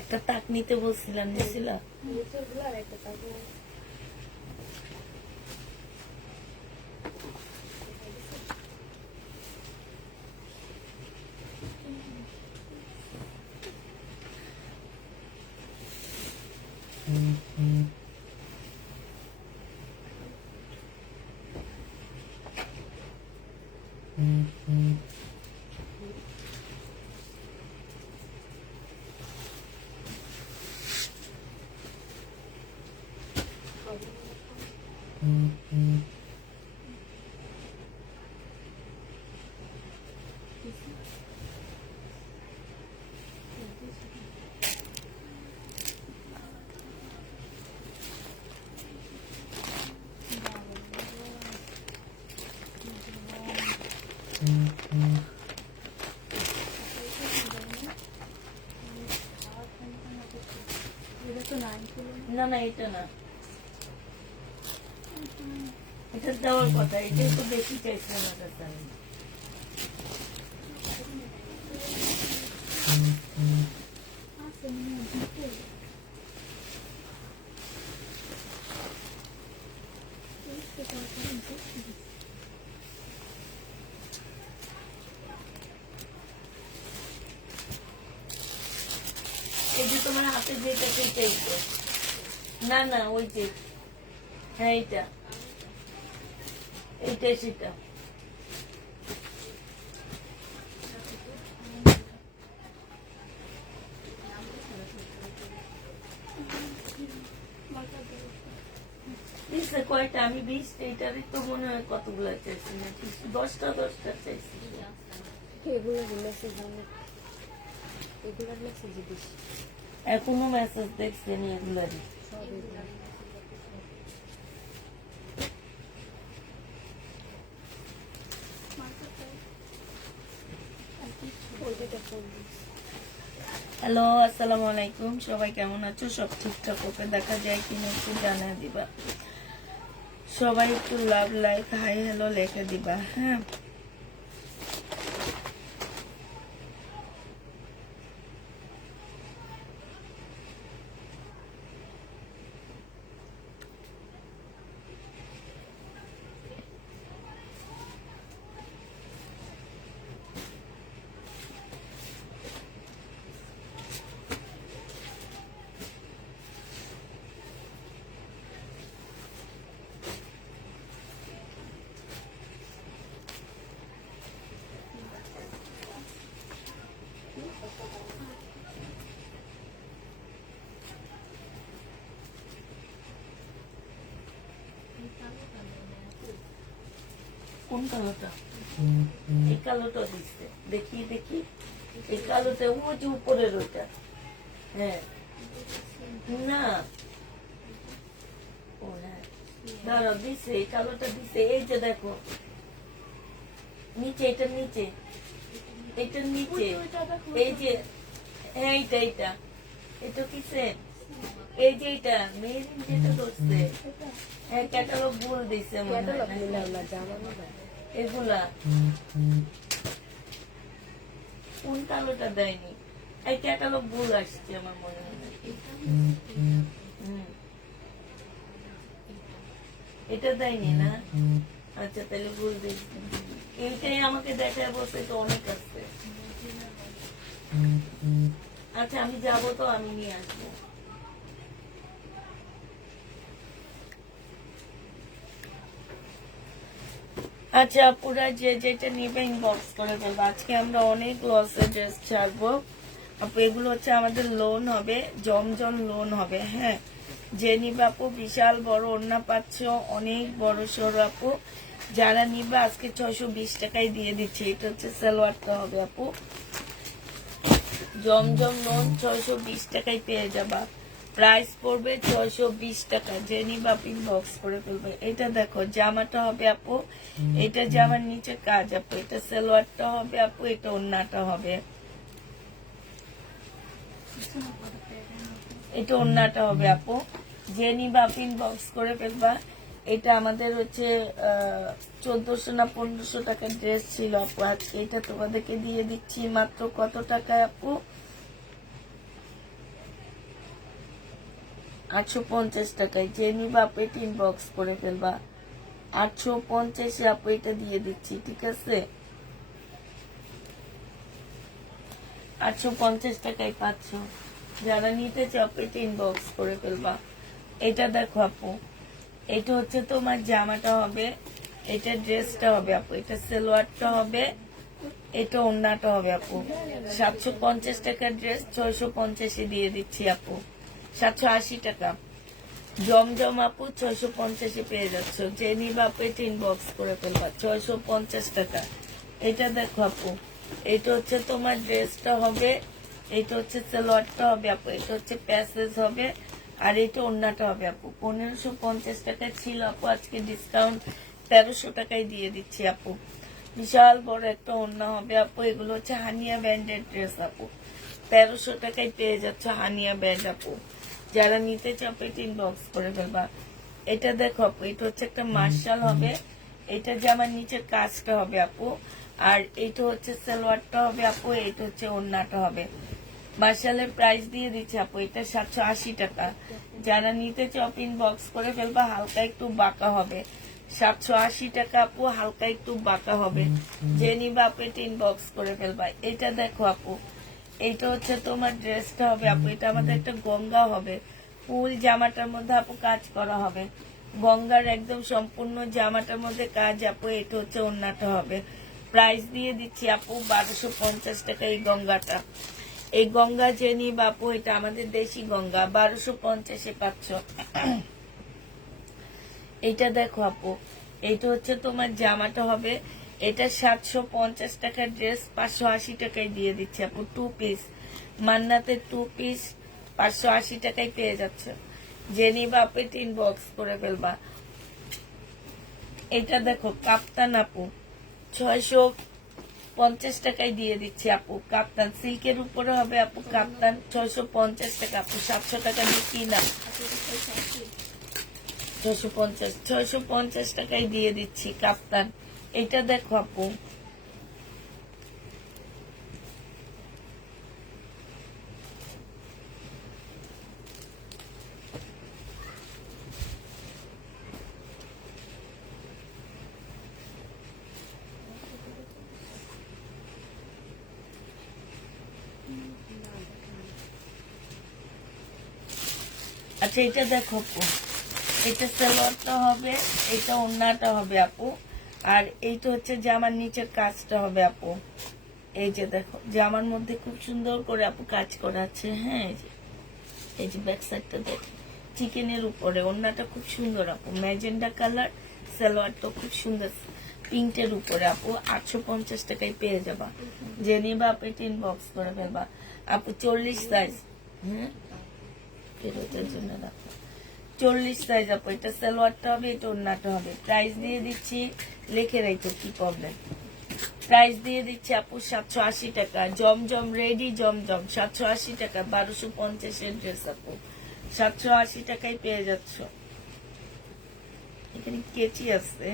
একটা তাক নিতে বলছিলাম, নিয়েছিল? না না, এটা না, এটা দেওয়ার কথা, এটা তো বেশি চাইছে আমার কাছে। এই যে তোমার হাতে যেটা চাইছে, না না ওই যে, হ্যাঁ এইটা, এইটা সেটা। কয়টা আমি 20, এইটারই তো মনে হয় কতগুলো চাইছি, না 10টা চাইছি। এখনো মেসেজ দেখছেন এগুলারই? হ্যালো, আসসালামু আলাইকুম, সবাই কেমন আছো? সব ঠিকঠাক ওকে দেখা যায় কিনা একটু জানা দিবা। সবাই একটু লাভ, লাইক, হাই, হ্যালো লেখে দিবা। হ্যাঁ, কোন কালোটা? এই কালোটা দিচ্ছে, দেখি দেখি, এই কালোটা ওই যে উপরের ওইটা। হ্যাঁ, না ও হ্যাঁ, দাঁড়াও, দিচ্ছে এই কালোটা দিচ্ছে। এই যে দেখো নিচে, এটার নিচে, এটার নিচে, এই যে, হ্যাঁ এইটা, এইটা এটা কিসে, এই যে এটা মেরিন যেটা ধরছে, হ্যাঁ ক্যাটালগ ভুল দিচ্ছে এগুলা। কোন কালোটা দেয়নি, এই ক্যাটালগ ভুল আসছে আমার মনে হয়। এটা দেয়নি না? আচ্ছা তাহলে ভুল দিচ্ছি। এইটাই আমাকে দেখায় বসে, তো অনেক আসছে। আচ্ছা আমি যাবো তো, আমি নিয়ে আসবো। আচ্ছা আপুরা যে যেটা নিবে ইনবক্স করে ফেলবো। আজকে আমরা অনেক লসে ড্রেস ছাড়বো আপু। এগুলো হচ্ছে আমাদের লোন হবে, জমজম লোন হবে। হ্যাঁ, যে নিবে আপু বিশাল বড় ওড়না পাচ্ছ, অনেক বড় সড়ো আপু। যারা নিবে আজকে 620 টাকায় দিয়ে দিচ্ছি। এটা হচ্ছে সালোয়ারটা হবে আপু, জমজম লোন 620 টাকায় পেয়ে যাবা। প্রাইস পড়বে 620 টাকা। যে নিবা ইনবক্স করে ফেলবে। এটা দেখো জামাটা হবে আপু, এটা জামার নিচে কাজ আপু, এটা সালোয়ারটা হবে আপু, এটা ওড়নাটা হবে, এটা ওড়নাটা হবে আপু। যে নিবা ইনবক্স করে ফেলবা। এটা আমাদের হচ্ছে 1400 না 1500 টাকার ড্রেস ছিল আপু। আজকে এটা তোমাদেরকে দিয়ে দিচ্ছি মাত্র কত টাকায় আপু? 850 টাকায়। যে নিবা আপু এটা ইনবক্স করে ফেলবা। 850 আপু এটা দিয়ে দিচ্ছি, ঠিক আছে? 850 টাকায় পাচ্ছ। যারা নিতে চাও এটা ইনবক্স করে ফেলবা। এটা দেখো আপু, এটা হচ্ছে তোমার জামাটা হবে, এটা ড্রেসটা হবে আপু, এটা সালোয়ারটা হবে, এটা ওড়নাটা হবে আপু। 750 টাকার ড্রেস 650 দিয়ে দিচ্ছি আপু। 780 টাকা। জমজম আপু 650 পেয়ে যাচ্ছ। যে নিবা আপু এটা ইনবক্স করে ফেলবা। 650 টাকা। এটা দেখো আপু, এটা হচ্ছে তোমার ড্রেসটা হবে, এটা হচ্ছে সালোয়ারটা হবে আপু, এটা হচ্ছে প্যাসেজ হবে, আর এটা ওড়নাটা হবে আপু। 1550 টাকা ছিল আপু, আজকে ডিসকাউন্ট 1300 টাকায় দিয়ে দিচ্ছি আপু। বিশাল বড় একটা ওড়না হবে আপু। এগুলো হচ্ছে হানিয়া ব্যান্ডের ড্রেস আপু। 1300 টাকায় পেয়ে যাচ্ছ হানিয়া ব্যান্ড আপু। যারা নিতে চাও এটা ইনবক্স করে ফেলবা। এটা দেখো আপু, এটা হচ্ছে একটা মার্শাল হবে, এটা জামার নিচের কাজটা হবে আপু, আর এইটা হচ্ছে সালোয়ারটা হবে আপু, এইটা হচ্ছে ওড়নাটা হবে। মার্শালের প্রাইস দিয়ে দিচ্ছে আপু, এটা 780 টাকা। যারা নিতে চাও ইনবক্স করে ফেলবা। হালকা একটু বাঁকা হবে। 780 টাকা আপু, হালকা একটু বাঁকা হবে। যে নিবা আপু এটা ইনবক্স করে ফেলবা। এটা দেখো আপু, এইটা হচ্ছে তোমার ড্রেসটা হবে আপু, এটা আমাদের একটা গঙ্গা হবে। ফুল জামাটার মধ্যে আপু কাজ করা হবে, গঙ্গার একদম সম্পূর্ণ জামাটার মধ্যে কাজ আপু। এটা হচ্ছে ওড়নাটা হবে। প্রাইস দিয়ে দিচ্ছি আপু 1250 টাকা এই গঙ্গাটা। এই গঙ্গা যে নিবা আপু, এটা আমাদের দেশি গঙ্গা, 1250 পাচ্ছ। এইটা দেখো আপু, এইটা হচ্ছে তোমার জামাটা হবে, এটা 750 টাকার ড্রেস 580 টাকায় দিয়ে দিচ্ছে আপু। 2 পিস মান্নাতে 2 পিস 580 টাকায় পেয়ে যাচ্ছে। যে নিবা আপু এটা ইনবক্স করে ফেলবা। এটা দেখো কাপ্তান আপু, 650 টাকায় দিয়ে দিচ্ছে আপু। কাপ্তান সিল্কের উপরে হবে আপু, কাপ্তান 650 টাকা আপু। 700 টাকা বিক্রি না, 650 টাকায় দিয়ে দিচ্ছি কাপ্তান। এটা দেখো আপু, আচ্ছা এটা দেখো আপু, এটা সালোয়ারটা হবে, এটা ওড়নাটা হবে আপু, আর এইটা হচ্ছে জামার নিচের কাজটা হবে আপু। এই যে দেখো জামার মধ্যে খুব সুন্দর করে আপু কাজ করা আছে। হ্যাঁ, এই যে ব্যাক সাইডটা দেখো, চিকেনের উপরে ওড়নাটা খুব সুন্দর আপু, ম্যাজেন্ডা কালার, সালোয়ারটা খুব সুন্দর পিঙ্কের উপরে আপু। 850 টাকায় পেয়ে যাবা। যে নিবা আপু এটা ইনবক্স করে ফেলবা আপু। 40 সাইজ, হ্যাঁ ফেরতের জন্য রাখো। 40 সাইজ আপু, এটা সালোয়ারটা হবে, এটা ওড়নাটা হবে। প্রাইস দিয়ে দিচ্ছি, লিখে রাখো কি প্রবলেম। প্রাইস দিয়ে দিচ্ছি আপু 780 টাকা। জমজম রেডি জমজম 780 টাকা। 1250 ড্রেস আপু, 780 টাকায় পেয়ে যাচ্ছ। এখানে কেচি আছে,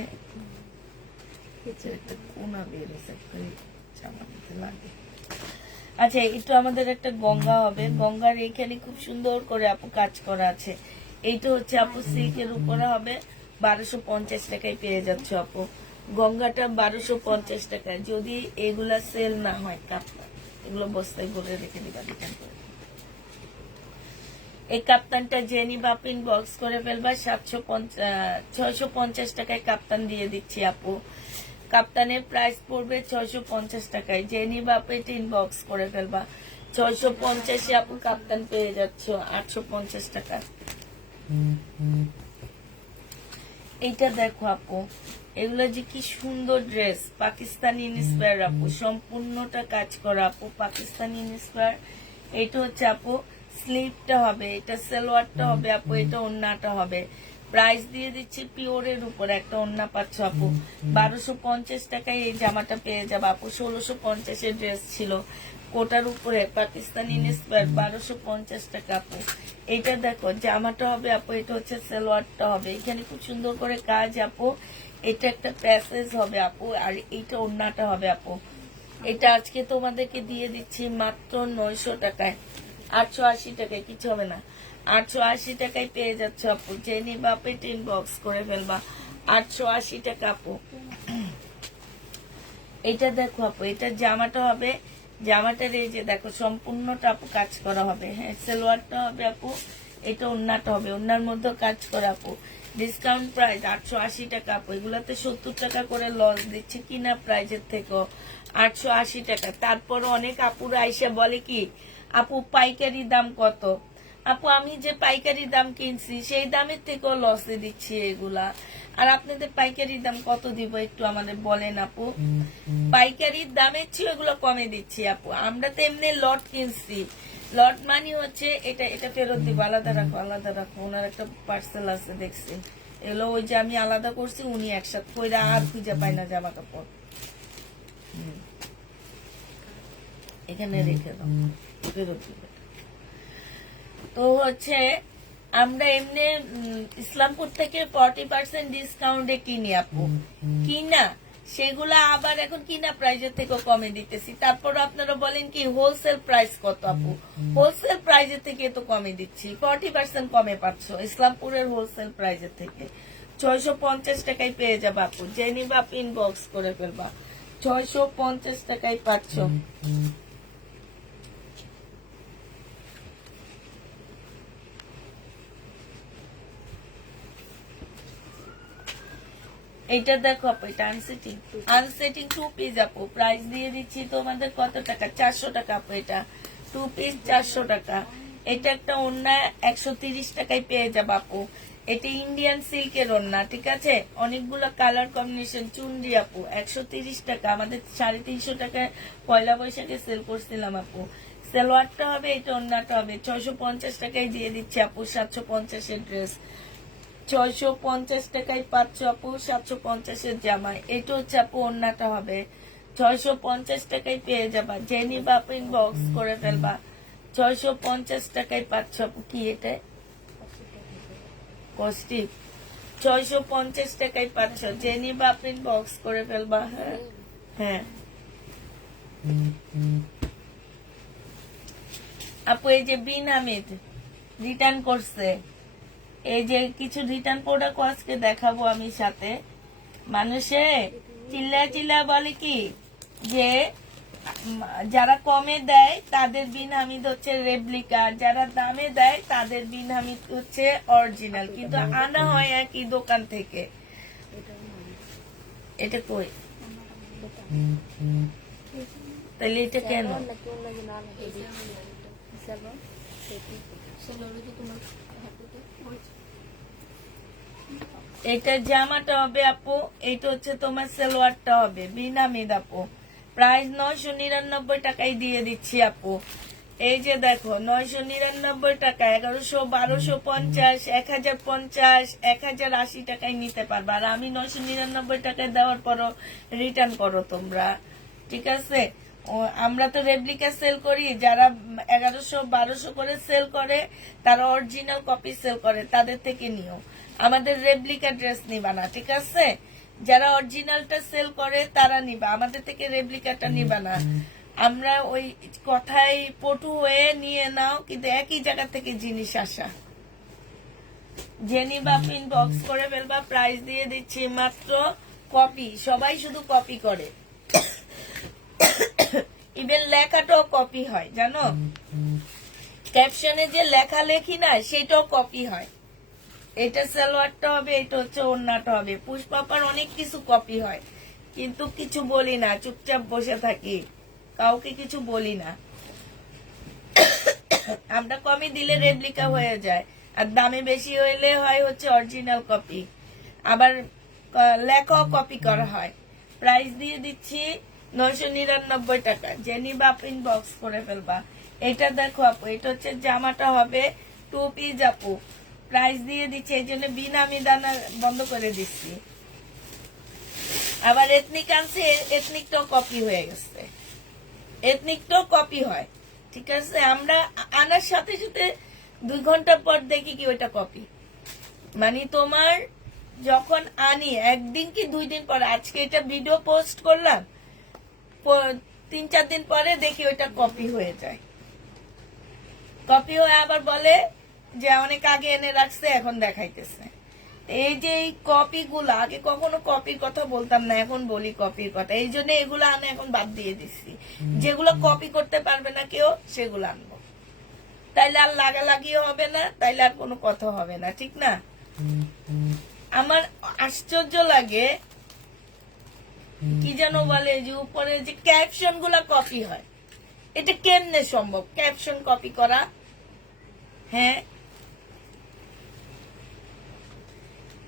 একটা কোনা বের হয়েছে, জামার মধ্যে লাগে। আচ্ছা এটা আমাদের একটা গঙ্গা হবে, গঙ্গার এখানে খুব সুন্দর করে আপু কাজ করা আছে। এইটা হচ্ছে আপু সিল্কের উপরে হবে, 1250 টাকায় পেয়ে যাচ্ছ আপু। গঙ্গাটা 1250 টাকায়। যদি এগুলা সেল না হয় কাপ্তান, এগুলো বস্তায় ভরে রেখে দিবা রিটার্ন করে। এই কাপ্তানটা যে নিবা আপু ইনবক্স করে ফেলবা। 650 টাকায় কাপ্তান দিয়ে দিচ্ছি আপু। কাপ্তানের প্রাইস পড়বে 650 টাকায়। যে নিবা আপু এটা ইনবক্স করে ফেলবা। 650 আপু কাপ্তান পেয়ে যাচ্ছ 850 টাকা। এইটা দেখো আপু, এগুলো যে কি সুন্দর ড্রেস, পাকিস্তানি ইন্সপায়ার আপু, সম্পূর্ণটা কাজ করা আপু, পাকিস্তানি ইন্সপায়ার। এটা হচ্ছে আপু স্লিভটা হবে, এটা সালোয়ারটা হবে আপু, এটা ওড়নাটা হবে। প্রাইস দিয়ে দিচ্ছি পিওরের উপরে একটা ওড়না পাচ্ছ আপু। 1250 টাকায় এই জামাটা পেয়ে যাবে আপু। 1650 ড্রেস ছিল, কোটার উপরে পাকিস্তানি ইন্সপায়ার 1250 টাকা আপু। এটা দেখো জামাটা হবে আপু, এটা হচ্ছে সালোয়ারটা হবে, এখানে খুব সুন্দর করে কাজ আপু। এটা একটা প্যাসেজ হবে আপু, আর এইটা ওড়নাটা হবে আপু। এটা আজকে তোমাদেরকে দিয়ে দিচ্ছি মাত্র 900 টাকায়, 880 টাকায়, কিছু হবে না, 880 টাকায় পেয়ে যাচ্ছ আপু। যে নিবা আপু ইনবক্স করে ফেলবা, 880 টাকা আপু। এটা দেখো আপু, এটা জামাটা হবে, জামাটার এই যে দেখো সম্পূর্ণটা আপু কাজ করা হবে। হ্যাঁ, সালোয়ারটা হবে আপু, এটা ওড়নাটা হবে, ওড়নার মধ্যে কাজ করা আপু। ডিসকাউন্ট প্রাইস 880 টাকা আপু। এগুলাতে 70 টাকা করে লস দিচ্ছি কিনা প্রাইজের থেকেও, 880 টাকা। তারপরে অনেক আপুরা আইসা বলে কি আপু পাইকারি দাম কত? আপু আমি যে পাইকারি দাম কিনছি সেই দামের থেকেও লসে দিচ্ছি এগুলা, আর আপনাদের পাইকারি দাম কত দিব একটু আমাদের বলেন আপু। পাইকারির দামের চেয়ে এগুলো কমে দিচ্ছি আপু। আমরা তো এমনি লট কিনছি, লট মানে হচ্ছে এটা এটা ফেরত দিব। আলাদা রাখো, আলাদা রাখো, ওনার একটা পার্সেল আছে দেখছি, এগুলো ওই যে আমি আলাদা করছি, উনি একসাথে কইরা আর খুঁজে পায় না জামা কাপড়। এখানে রেখে দাও, ফেরত দিবে। তো হচ্ছে আমরা এমনি ইসলামপুর থেকে 40% ডিসকাউন্টে কিনি আপু, কিনা সেগুলা আবার এখন কিনা প্রাইজের থেকে কমে দিতেছি। তারপর আপনারা বলেন কি হোলসেল প্রাইস কত আপু? হোলসেল প্রাইজের থেকে তো কমে দিচ্ছি, 40% কমে পাচ্ছ ইসলামপুরের হোলসেল প্রাইজের থেকে। 650 টাকায় পেয়ে যাবে আপু, যে নিবা আপনি ইনবক্স করে ফেলবা, 650 টাকায় পাচ্ছ। এটা দেখো আপু, এটা আনসেটিং, আনসেটিং 2 পিস আপু। প্রাইস দিয়ে দিচ্ছি তোমাদের কত টাকা? 400 টাকা আপু। এটা 2 পিস 400 টাকা। এটা একটা ওড়না 130 টাকায় পেয়ে যাবে আপু। এটা ইন্ডিয়ান সিল্কের ওড়না, ঠিক আছে, অনেকগুলো কালার কম্বিনেশন, চুনরি আপু। 130 টাকা, আমাদের 350 টাকায় পয়লা বৈশাখে সেল করছিলাম আপু। সালোয়ারটা হবে, এটা ওড়নাটা হবে। 650 টাকায় দিয়ে দিচ্ছি আপু, 750 এর ড্রেস। 650 টাকায় পাচ্ছ আপু 750 জামা। এটা হচ্ছে আপু ওড়নাটা হবে, 650 টাকায় পেয়ে যাবা। যে নিবা আপু ইনবক্স করে ফেলবা, 650 টাকায় পাচ্ছ আপু। কি এটা কস্টিপ, 650 টাকায় পাচ্ছ। যে নিবা আপনি ইনবক্স করে ফেলবা। হ্যাঁ হ্যাঁ আপু। এই যে বিন হামিদ রিটার্ন করছে, এই যে কিছু রিটার্ন প্রোডাক্ট আজকে দেখাবো আমি সাথে। মানুষে চিল্লা চিল্লা বলে কি যে যারা কমে দেয় তাদের বিন হামিদ হচ্ছে রেপ্লিকা, যারা দামে দেয় তাদের বিন হামিদ হচ্ছে অরিজিনাল, কিন্তু আনা হয় একই দোকান থেকে। এটা কই তাহলে এটা কেন? এটা জামাটা হবে আপু, এটা হচ্ছে তোমার সালোয়ারটা হবে, বিনামিদ আপু। প্রাইস 999 টাকায় দিয়ে দিচ্ছি আপু। এই যে দেখো 999 টাকা, 1100, 1250, 1050, 1080 টাকায় নিতে পারবা। আর আমি 999 টাকায় দেওয়ার পরও রিটার্ন করো তোমরা, ঠিক আছে। আমরা তো রেপ্লিকা সেল করি, যারা 1100, 1200 করে সেল করে তারা অরিজিনাল কপি সেল করে, তাদের থেকে নিও। আমাদের রেপ্লিকা ড্রেস নিবা না, ঠিক আছে। যারা অরিজিনালটা সেল করে তারা নিবা, আমাদের থেকে রেপ্লিকাটা নিবা না। আমরা ওই কথাই পটু হয়ে নিয়ে নাও, কিন্তু একই জায়গা থেকে জিনিস আসা। যে নিবা ইনবক্স করে ফেলবা, প্রাইস দিয়ে দিচ্ছি মাত্র। কপি, সবাই শুধু কপি করে, ইভেন লেখাটাও কপি হয় জানো, ক্যাপশনে যে লেখা লেখি না সেটাও কপি হয়। এটা সালোয়ারটা হবে, এটা হচ্ছে ওড়নাটা হবে। পুষ্পাপার অনেক কিছু কপি হয়, কিন্তু কিছু বলি না, চুপচাপ বসে থাকি, কাউকে কিছু বলি না। আমরা কমই দিলে রেপ্লিকা হয়ে যায়, আর দামে বেশি হইলে হয় হচ্ছে অরিজিনাল কপি, আবার লেখাও কপি করা হয়। প্রাইস দিয়ে দিচ্ছি 999 টাকা। যে নিবা আপু ইনবক্স করে ফেলবা। এটা দেখো আপু, এটা হচ্ছে জামাটা হবে 2 পিস আপু। প্রাইস দিয়ে দিচ্ছি, এই জন্য বিন আমি দানা বন্ধ করে দিচ্ছি। আবার এথনিক আনছে, এথনিকটাও কপি হয়ে গেছে। এথনিকটাও কপি হয়, ঠিক আছে। আমরা আনার সাথে সাথে 2 ঘন্টা পর দেখি কি ওইটা কপি। মানে তোমার যখন আনি একদিন কি 2 দিন পর, আজকে এটা ভিডিও পোস্ট করলাম, 3-4 দিন পরে দেখি ওইটা কপি হয়ে যায়। কপি হয়ে আবার বলে যে অনেক আগে এনে রাখছে এখন দেখাইতেছে। এই যে এই কপি গুলা, আগে কখনো কপির কথা বলতাম না, এখন বলি কপির কথা। এই জন্য এগুলো আনা এখন বাদ দিয়ে দিচ্ছি। যেগুলো কপি করতে পারবে না কেউ সেগুলো আনবো, তাইলে আর লাগালাগিও হবে না, তাইলে আর কোনো কথা হবে না, ঠিক না। আমার আশ্চর্য লাগে কি যেন বলে যে উপরে যে ক্যাপশন গুলা কপি হয়, এটা কেমনে সম্ভব ক্যাপশন কপি করা? হ্যাঁ,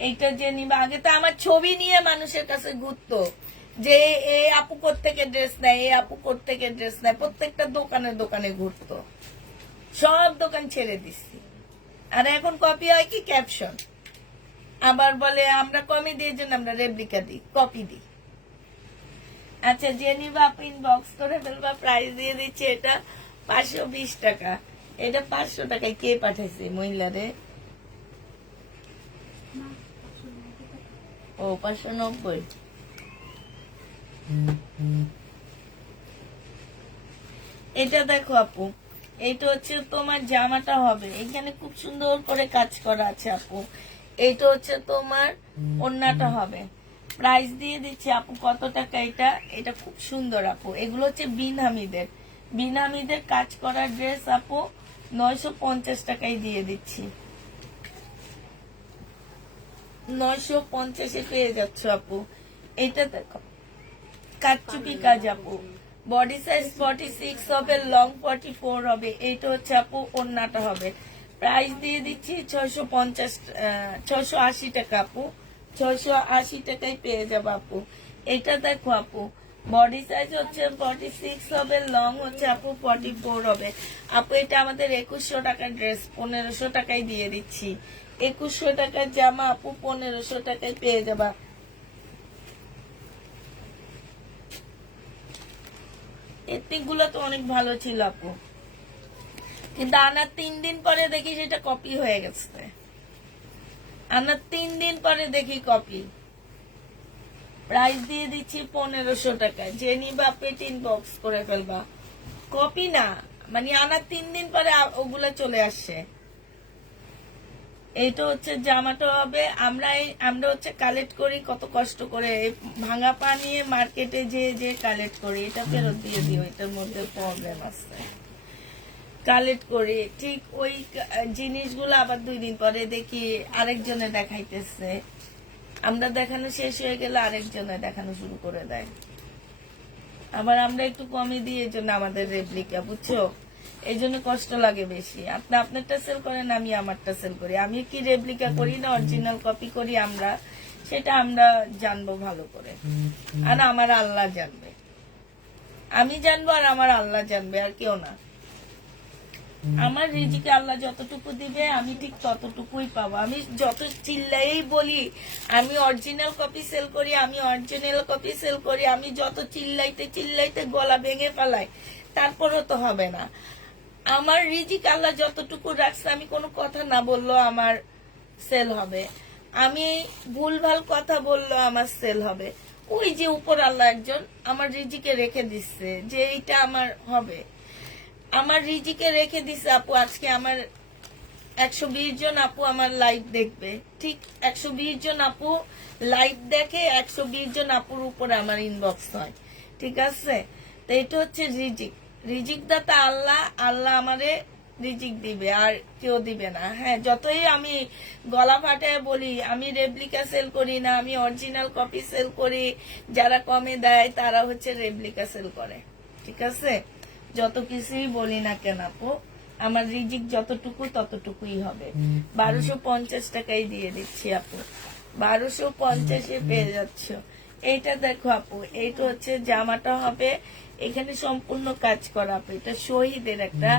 এইটা যে নিবা, আগে তো আমার ছবি নিয়ে মানুষের কাছে ঘুরতো যে এই আপু কোত্থেকে ড্রেস নেয়, এই আপু কোত্থেকে ড্রেস নেয়, প্রত্যেকটা দোকানে দোকানে ঘুরতো। সব দোকান ছেড়ে দিচ্ছি। আর এখন কপি হয় কি ক্যাপশন। আবার বলে আমরা কমে দিয়ে জন্য আমরা রেপ্লিকা দিই, কপি দিই। আচ্ছা, যে নিবা আপু ইনবক্স করে ফেলবা, প্রাইস দিয়ে দিচ্ছে এটা 520 টাকা। এটা 500 টাকায় কে পাঠাইছে মহিলারে? ও 590। এটা দেখো আপু, এইটা হচ্ছে তোমার জামাটা হবে, এখানে খুব সুন্দর করে কাজ করা আছে আপু। এইটা হচ্ছে তোমার ওড়নাটা হবে। প্রাইস দিয়ে দিচ্ছি আপু কত টাকা এটা? এটা খুব সুন্দর আপু, এগুলো হচ্ছে বিন হামিদের কাজ করা ড্রেস আপু, 950 টাকায় দিয়ে দিচ্ছি। 950-এ পেয়ে যাচ্ছ আপু। এটা দেখো কাটচুপি কাজ আপু, বডি সাইজ 46 হবে, লং 44 হবে। এইটা হচ্ছে আপু ওড়নাটা হবে। প্রাইস দিয়ে দিচ্ছি 680 টাকা আপু, 680 টাকায় পেয়ে যাবো আপু। এটা দেখো আপু, বডি সাইজ হচ্ছে 46 হবে, লং হচ্ছে আপু 44 হবে। আপু এটা আমাদের 2100 টাকার ড্রেস, 1500 টাকায় দিয়ে দিচ্ছি। 2100 টাকার জামা আপু 1500 টাকায় পেয়ে যাবা। এথনিক গুলো তো অনেক ভালো ছিল আপু, কিন্তু আনার 3 দিন পরে দেখি সেটা কপি হয়ে গেছে। আনার 3 দিন পরে দেখি কপি। প্রাইস দিয়ে দিচ্ছি 1500 টাকা। যে নিবা পেটি ইনবক্স করে ফেলবা। কপি না, মানে আনার 3 দিন পরে ওগুলা চলে আসছে। এইটা হচ্ছে জামাটা হবে। আমরা হচ্ছে কালেক্ট করি কত কষ্ট করে, ভাঙা পা নিয়ে মার্কেটে যে কালেক্ট করি। এটা ফেরত দিয়ে দিও, এটার মধ্যে প্রবলেম আছে। কালেক্ট করি ঠিক ওই জিনিসগুলো আবার 2 দিন পরে দেখি আরেকজনে দেখাইতেছে। আমরা দেখানো শেষ হয়ে গেলে আরেকজনে দেখানো শুরু করে দেয়। আবার আমরা একটু কমে দিই, এই জন্য আমাদের রেপ্লিকা, বুঝছো, এই জন্য কষ্ট লাগে বেশি। আপনি আপনারটা সেল করেন, আমি আমারটা সেল করি। আমি কি রেপ্লিকা করি না অরিজিনাল কপি করি, আমরা সেটা আমরা জানবো ভালো করে। আর আমার আল্লাহ জানবে, আমি জানবো আর আমার আল্লাহ জানবে, আর কেউ না। আমার রিজিকে আল্লাহ যতটুকু দিবে আমি ঠিক ততটুকুই পাবো। আমি যত চিল্লাই বলি আমি অরিজিনাল কপি সেল করি, আমি অরিজিনাল কপি সেল করি, আমি যত চিল্লাইতে গলা ভেঙে ফেলাই, তারপরও তো হবে না। আমার রিজিক আল্লাহ যতটুকু রাখছে, আমি কোনো কথা না বললেও আমার সেল হবে, আমি ভুলভাল কথা বললেও আমার সেল হবে। ওই যে উপর আল্লাহ একজন আমার রিজিকে রেখে দিচ্ছে যে এইটা আমার হবে, আমার রিজিকে রেখে দিছে আপু। আজকে আমার 120 জন আপু আমার লাইভ দেখবে, ঠিক 120 জন আপু লাইভ দেখে, 120 জন আপুর উপরে আমার ইনবক্স হয়, ঠিক আছে। তো এটা হচ্ছে রিজিক দাতা আল্লাহ। আল্লাহ আমারে রিজিক দিবে, আর কেউ দিবে না। হ্যাঁ, যতই আমি গলা ফাটায় বলি আমি রেপ্লিকা সেল করি না, আমি অরিজিনাল কপি সেল করি, যারা কমে দেয় তারা হচ্ছে রেপ্লিকা সেল করে, ঠিক আছে। যত কিছুই বলি না কেন আপু, আমার রিজিক যতটুকু ততটুকুই হবে। 1250 টাকাই দিয়ে দিচ্ছি আপু, 1250-এ পেয়ে যাচ্ছ। এইটা দেখো আপু, এইটা হচ্ছে জামাটা হবে, এখানে সম্পূর্ণ কাজ করা আপু। এটা শহীদের একটা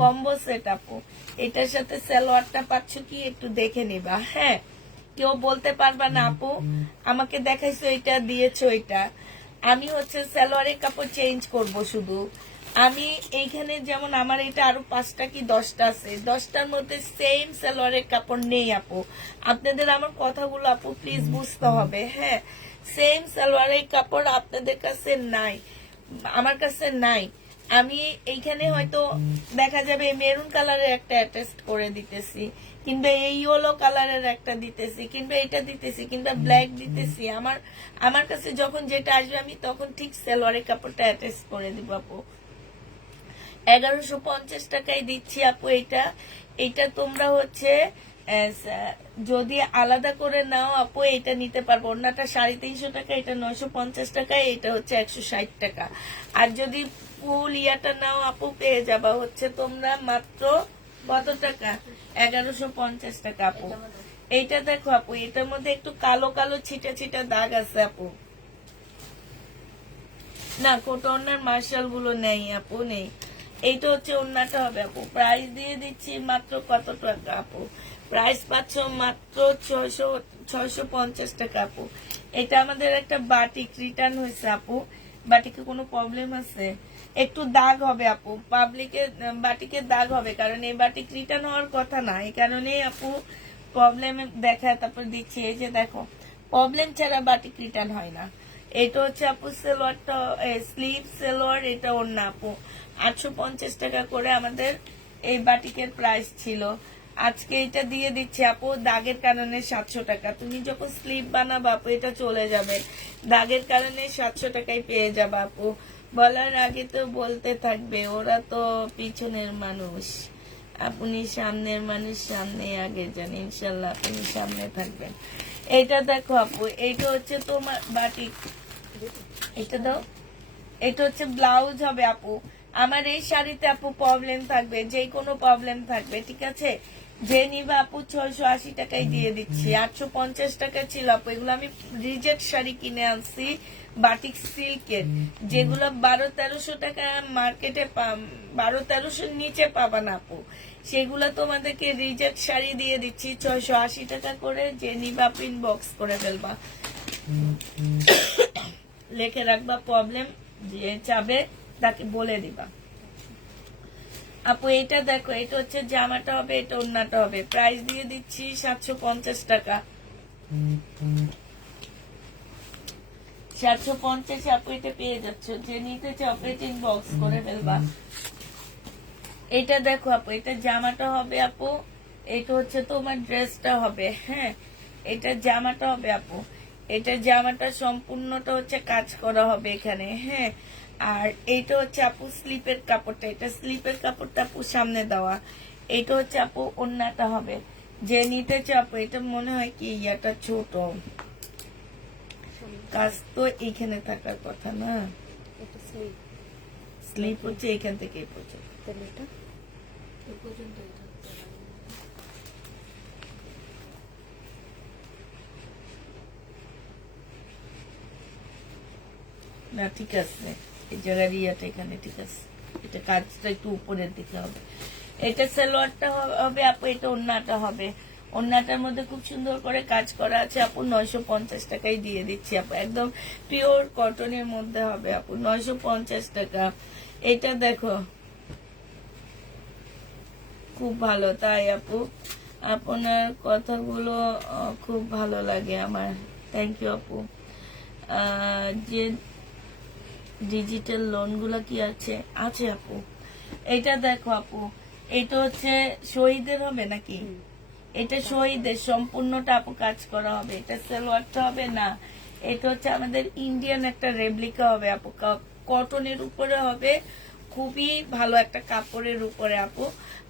কম্বো সেট আপু। এটার সাথে সালোয়ারটা পাচ্ছ কি একটু দেখে নিবা। হ্যাঁ, কেউ বলতে পারবা না আপু আমাকে দেখাইছো এটা দিয়েছো এটা। আমি হচ্ছে সালোয়ারের কাপড় চেঞ্জ করব শুধু, আমি এইখানে যেমন আমার এটা আরো 5টা কি 10টা আছে, 10টার মধ্যে সেম সালোয়ারের কাপড় নেই আপু। আপনাদের আমার কথাগুলো আপু প্লিজ বুঝতে হবে। হ্যাঁ, সেম সালোয়ারের কাপড় আপনাদের কাছে নাই, আমার কাছে নাই। আমি এইখানে হয়তো দেখা যাবে মেরুন কালারের একটা অ্যাটাচ করে দিতেছি, কিংবা এই ইয়েলো কালারের একটা দিতেছি, কিংবা এটা দিতেছি, কিংবা ব্ল্যাক দিতেছি। আমার কাছে যখন যেটা আসবে আমি তখন ঠিক সালোয়ারের কাপড়টা অ্যাটাচ করে দিব আপু। 1150 টাকায় দিচ্ছি আপু। এটা তোমরা হচ্ছে যদি আলাদা করে নাও আপু এটা নিতে পারবো। ওনাটা 350 টাকা, এটা 950 টাকা, এটা হচ্ছে 160 টাকা। আর যদি ফুল ইয়াটা নাও আপু পেয়ে যাবা হচ্ছে তোমরা মাত্র কত টাকা, 1150 টাকা আপু। এইটা দেখো আপু, এটার মধ্যে একটু কালো কালো ছিটা ছিটা দাগ আছে আপু। না, কোটনের মার্শাল গুলো নেই আপু, নেই। এইটা হচ্ছে ওন্নাটা হবে আপু। প্রাইস দিয়ে দিচ্ছি মাত্র কত টাকা আপু, প্রাইস পাচ্ছ মাত্র 650 টাকা আপু। এটা আমাদের একটা বাটিক রিটার্ন হয়েছে আপু। বাটিকে কোনো প্রবলেম আছে? একটু দাগ হবে আপু, বাটিকের দাগ হবে, কারণ এই বাটিক রিটার্ন হওয়ার কথা না, এই কারণে আপু প্রবলেম দেখায়। তারপর দিচ্ছি, এই যে দেখো, প্রবলেম ছাড়া বাটিক রিটার্ন হয় না। এটা হচ্ছে আপু সেলোয়ারটা, স্লিভ সেলোয়ার, এটা ওন্না আপু। 850 টাকা করে আমাদের এই বাটিকের প্রাইস ছিল। আজকে এটা দিয়ে দিচ্ছে আপু দাগের কারণে 700 টাকা। তুমি যখন স্লিভ বানাবা আপু এটা চলে যাবে, দাগের কারণে 700 টাকায় পেয়ে যাবা আপু। বলার আগে তো বলতে থাকবে, ওরা তো পিছনের মানুষ, আপনি সামনের মানুষ, সামনে আগে যান, ইনশাল্লাহ আপনি সামনে থাকবেন। এটা দেখো আপু, এইটা হচ্ছে তোমার বাটিক, এটা দাও। এটা হচ্ছে ব্লাউজ হবে আপু। আমার এই শাড়িতে আপু প্রবলেম থাকবে, যে কোনো প্রবলেম থাকবে, ঠিক আছে? যে নিবা আপু 680 টাকায় দিয়ে দিচ্ছি। 850 টাকা ছিল আপু। এগুলো আমি রিজেক্ট শাড়ি কিনে আনছি বাটিক সিল্কের, যেগুলো 1200-1300 টাকা মার্কেটে 1200-1300 নিচে পাবা না আপু। সেগুলো তোমাদেরকে রিজেক্ট শাড়ি দিয়ে দিচ্ছি 680 টাকা করে। যে নিবা পিন বক্স করে ফেলবা, লিখে রাখবা প্রবলেম, যে চাবে তাকে বলে দিবা আপু। এটা দেখো, এটা হচ্ছে জামাটা হবে, এটা ওন্নাটা হবে। প্রাইস দিয়ে দিচ্ছি 750 টাকা। 750 আপু এটা পেয়ে যাচ্ছ। যে নিতে চাও পেটিং বক্স করে ফেলবা। এটা দেখো আপু, এটা জামাটা হবে আপু, এটা হচ্ছে তোমার ড্রেসটা হবে। হ্যাঁ, এটা জামাটা হবে আপু। এটা জামাটা সম্পূর্ণটা হচ্ছে কাজ করা হবে এখানে। হ্যাঁ, আর এইটা হচ্ছে আপু স্লিপের কাপড়টা, এটা স্লিপের কাপড়টা আপু সামনে দেওয়া। এটা হচ্ছে আপু ওন্নাটা হবে। যে নিতে চাও আপু, এটা মনে হয় কি ইয়াটা ছোট, কাজ তো এইখানে থাকার কথা না, স্লিপ হচ্ছে এখান থেকে এই পর্যন্ত। না ঠিক আছে, এই জায়গার ইয়াটা এখানে ঠিক আছে। এটা কাজটা একটু উপরের দিকে হবে। এটা সালোয়ারটা হবে আপু, এটা ওন্নাটা হবে। ওন্নাটার মধ্যে খুব সুন্দর করে কাজ করা আছে আপু। 950 টাকায় দিয়ে দিচ্ছি আপু, একদম পিওর কটনের মধ্যে হবে আপু, 950 টাকা। এটা দেখো খুব ভালো, তাই আপু আপনার কথাগুলো খুব ভালো লাগে আমার। থ্যাংক ইউ আপু। যে ডিজিটাল লোন গুলা কি আছে? আছে আপু। এটা দেখো আপু, এটা হচ্ছে শহীদের হবে নাকি? এটা শহীদের সম্পূর্ণটা আপু কাজ করা হবে। এটা সালোয়ারটা হবে না, এটা হচ্ছে আমাদের ইন্ডিয়ান একটা রেপ্লিকা হবে আপু, কটনের উপরে হবে, খুবই ভালো একটা কাপড়ের উপরে আপু।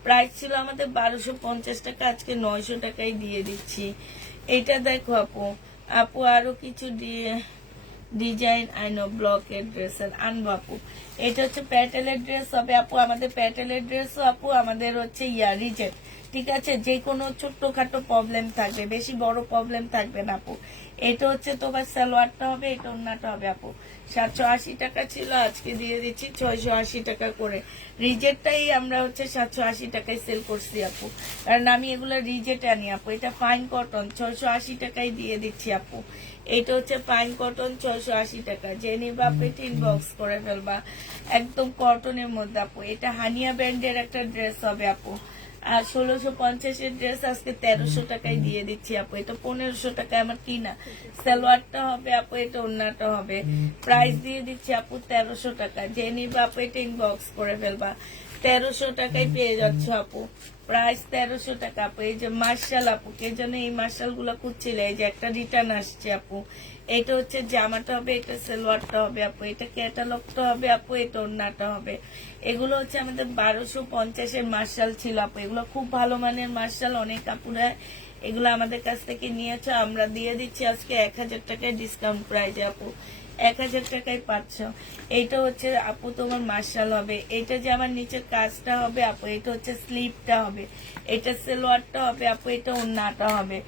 প্রাইস ছিল আমাদের 1250 টাকা, আজকে 900 টাকায় দিয়ে দিচ্ছি। এটা দেখো আপু, আপু আরো কিছু ডিজাইন আইনো ব্লকের ড্রেসের আনবো আপু। এটা হচ্ছে প্যাটেলের ড্রেস হবে আপু, আমাদের প্যাটেলের ড্রেস আপু আমাদের হচ্ছে রিজেক্ট, ঠিক আছে? যে কোনো ছোট্টখাটো প্রবলেম থাকবে, বেশি বড় প্রবলেম থাকবে না আপু। এটা হচ্ছে তোমার সালোয়ারটা হবে, এটা ওন্নাটা হবে আপু। 780 টাকা ছিল, আজকে দিয়ে দিচ্ছি 680 টাকা করে। রিজেটটাই আমরা হচ্ছে 780 টাকায় সেল করছি আপু, কারণ আমি এগুলো রিজেট আনি আপু। এটা ফাইন কটন, 680 টাকায় দিয়ে দিচ্ছি আপু। এটা হচ্ছে ফাইন কটন, 680 টাকা। যে নিবা পেটি ইনবক্স করে ফেলবা, একদম কটনের মধ্যে আপু। এটা হানিয়া ব্র্যান্ডের একটা ড্রেস হবে আপু। আর 1650-এর ড্রেস আজকে 1300 টাকায় দিয়ে দিচ্ছি আপু। এটা 1500 টাকায় আমার কিনা। সালোয়ারটা হবে আপু, এটা ওন্নাটা হবে। প্রাইস দিয়ে দিচ্ছি আপু 1300 টাকা। যে নিবা আপু এটা ইনবক্স করে ফেলবা, 1300 টাকায় পেয়ে যাচ্ছ আপু। প্রাইস 1300 টাকা আপু। এই যে মার্শাল আপু, কে যেন এই মার্শাল গুলা খুঁজছিলে, এই যে একটা রিটার্ন আসছে আপু। এটা হচ্ছে জামাটা হবে, এটা সালোয়ারটা হবে আপু। এটা ক্যাটালগটা হবে আপু, এটা ওন্নাটা হবে। এগুলো হচ্ছে আমাদের 1250-এর মার্শাল ছিল আপু। এগুলো খুব ভালো মানের মার্শাল, অনেক আপুরা এগুলো আমাদের কাছ থেকে নিয়েছে। আমরা দিয়ে দিচ্ছি আজকে 1000 টাকায় ডিসকাউন্ট প্রাইজে আপু। 1000 টাকায় পাচ্ছ। এইটা হচ্ছে আপু তোমার মার্শাল হবে। এটা যে আমার নিচের কাজটা হবে আপু, এটা হচ্ছে স্লিপটা হবে। এটা সালোয়ারটা হবে আপু, এটা ওন্নাটা হবে।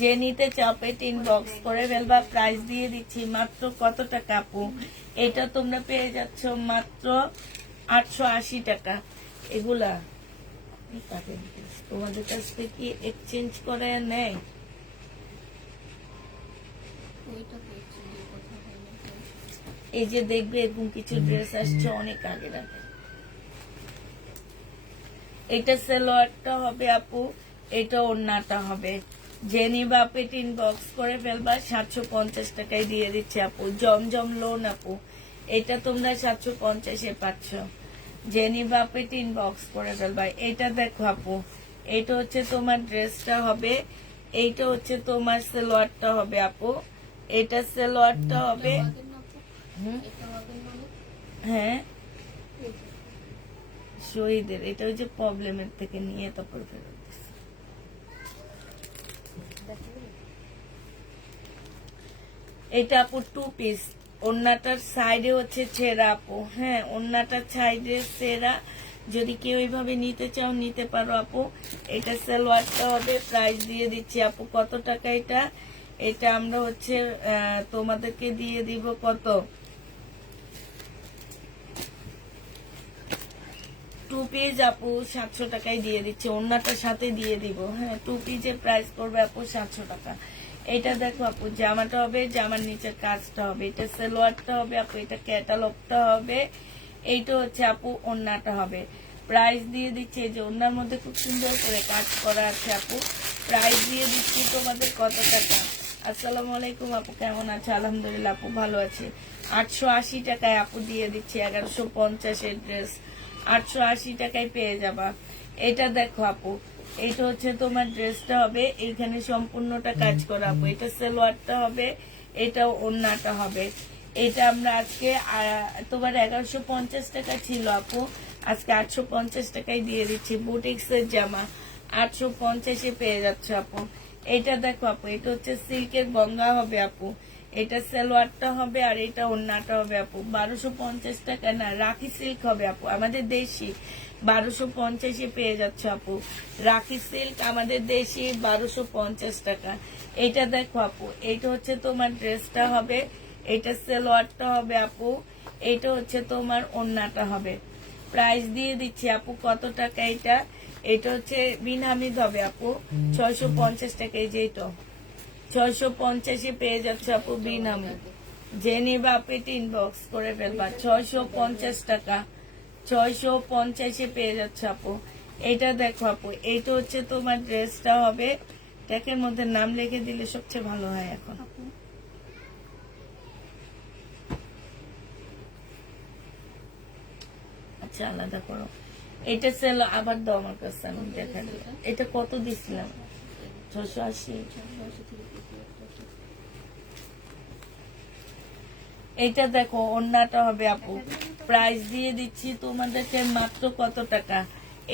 যে নিতে চাও পেটি ইনবক্স করে ফেলবা। প্রাইস দিয়ে দিচ্ছি মাত্র কত টাকা আপু? এটা তোমরা পেয়ে যাচ্ছ মাত্র 880 টাকা। এগুলা তোমাদের কাছ থেকে কি এক্সচেঞ্জ করে নেয়? এই যে দেখবে এরকম কিছু ড্রেস আসছে অনেক আগে আগে। এটা সালোয়ারটা হবে আপু, এটা ওন্নাটা হবে। যে নিবা পেটি ইনবক্স করে ফেলবা, 750 টাকায় দিয়ে দিচ্ছে আপু। জমজম লোন আপু, এটা তোমরা 750-এ পাচ্ছ। যে নিবা পেটি ইনবক্স করে ফেলবা। এটা দেখো আপু, এটা হচ্ছে তোমার ড্রেসটা হবে, এইটা হচ্ছে তোমার সালোয়ারটা হবে আপু। এটা সালোয়ারটা হবে। হ্যাঁ, শহীদের এটা হচ্ছে প্রবলেমের থেকে নিয়ে তারপর ফেরত দিচ্ছে। এটা আপু 2 পিস। ওন্নাটার সাইডে হচ্ছে ছেঁড়া আপু। হ্যাঁ, ওন্নাটার সাইডে ছেঁড়া। যদি কেউ এইভাবে নিতে চাও নিতে পারো আপু। এটা সালোয়ারটা হবে। প্রাইস দিয়ে দিচ্ছি আপু কত টাকা এটা? এটা আমরা হচ্ছে তোমাদেরকে দিয়ে দিব কত, 2 পিস আপু 700 টাকায় দিয়ে দিচ্ছে। ওন্নাটার সাথে দিয়ে দিব। হ্যাঁ, 2 পিসের প্রাইস পড়বে আপু 700 টাকা। এটা দেখো আপু, জামাটা হবে, জামার নিচের কাজটা হবে। এটা সালোয়ারটা হবে আপু, এটা ক্যাটালগটা হবে। এইটা হচ্ছে আপু ওন্নাটা হবে। প্রাইস দিয়ে দিচ্ছে, যে ওন্নার মধ্যে খুব সুন্দর করে কাজ করা আছে আপু। প্রাইস দিয়ে দিচ্ছি তোমাদের কত টাকা? আসসালামু আলাইকুম আপু, কেমন আছে? আলহামদুলিল্লাহ আপু, ভালো আছে। 880 টাকায় আপু দিয়ে দিচ্ছি 1150-এর ড্রেস। 880 টাকায় পেয়ে যাবা। এটা দেখো আপু, এটা হচ্ছে তোমার ড্রেসটা হবে, এখানে সম্পূর্ণটা কাজ করা আপু। এটা সালোয়ারটা হবে, এটা ওন্নাটা হবে। এটা আমরা আজকে তোমার 1150 টাকা ছিল আপু, আজকে 850 টাকায় দিয়ে দিচ্ছি। বুটিক্সের জামা 850-এ পেয়ে যাচ্ছে আপু। এটা দেখো আপু, এটা হচ্ছে সিল্কের গঙ্গা হবে আপু। এটা সালোয়ারটা হবে আর এটা ওন্নাটা হবে আপু। 1250 টাকা না, রাখি সিল্ক হবে আপু, আমাদের দেশি। 1250-এ পেয়ে যাচ্ছে আপু। রাখি সিল্ক আমাদের দেশি, 1250 টাকা। এটা দেখো আপু, এটা হচ্ছে তোমার ড্রেসটা হবে, এটা সালোয়ারটা হবে আপু, এটা হচ্ছে তোমার ওন্নাটা হবে। প্রাইস দিয়ে দিচ্ছি আপু কত টাকা এটা? এটা হচ্ছে বিন হামিদ হবে আপু, 650 টাকা। এই যে এটা 650-এ পেয়ে যাচ্ছে আপু বিন হামিদ। যে নিবা আপু এটা ইনবক্স করে ফেলবা। 650 টাকা, 650-এ পেয়ে যাচ্ছে আপু। এটা দেখো আপু, এইটা হচ্ছে তোমার ড্রেসটা হবে। ট্যাগের মধ্যে নাম লিখে দিলে সবচেয়ে ভালো হয় এখন। আচ্ছা, আলাদা করো। এটা সেল আবার দাও আমার কাছে, আমি দেখা দিই। এটা কত দিছিলাম? 680। এটা দেখো ওন্নাটা হবে আপু। প্রাইস দিয়ে দিচ্ছি তোমাদেরকে মাত্র কত টাকা?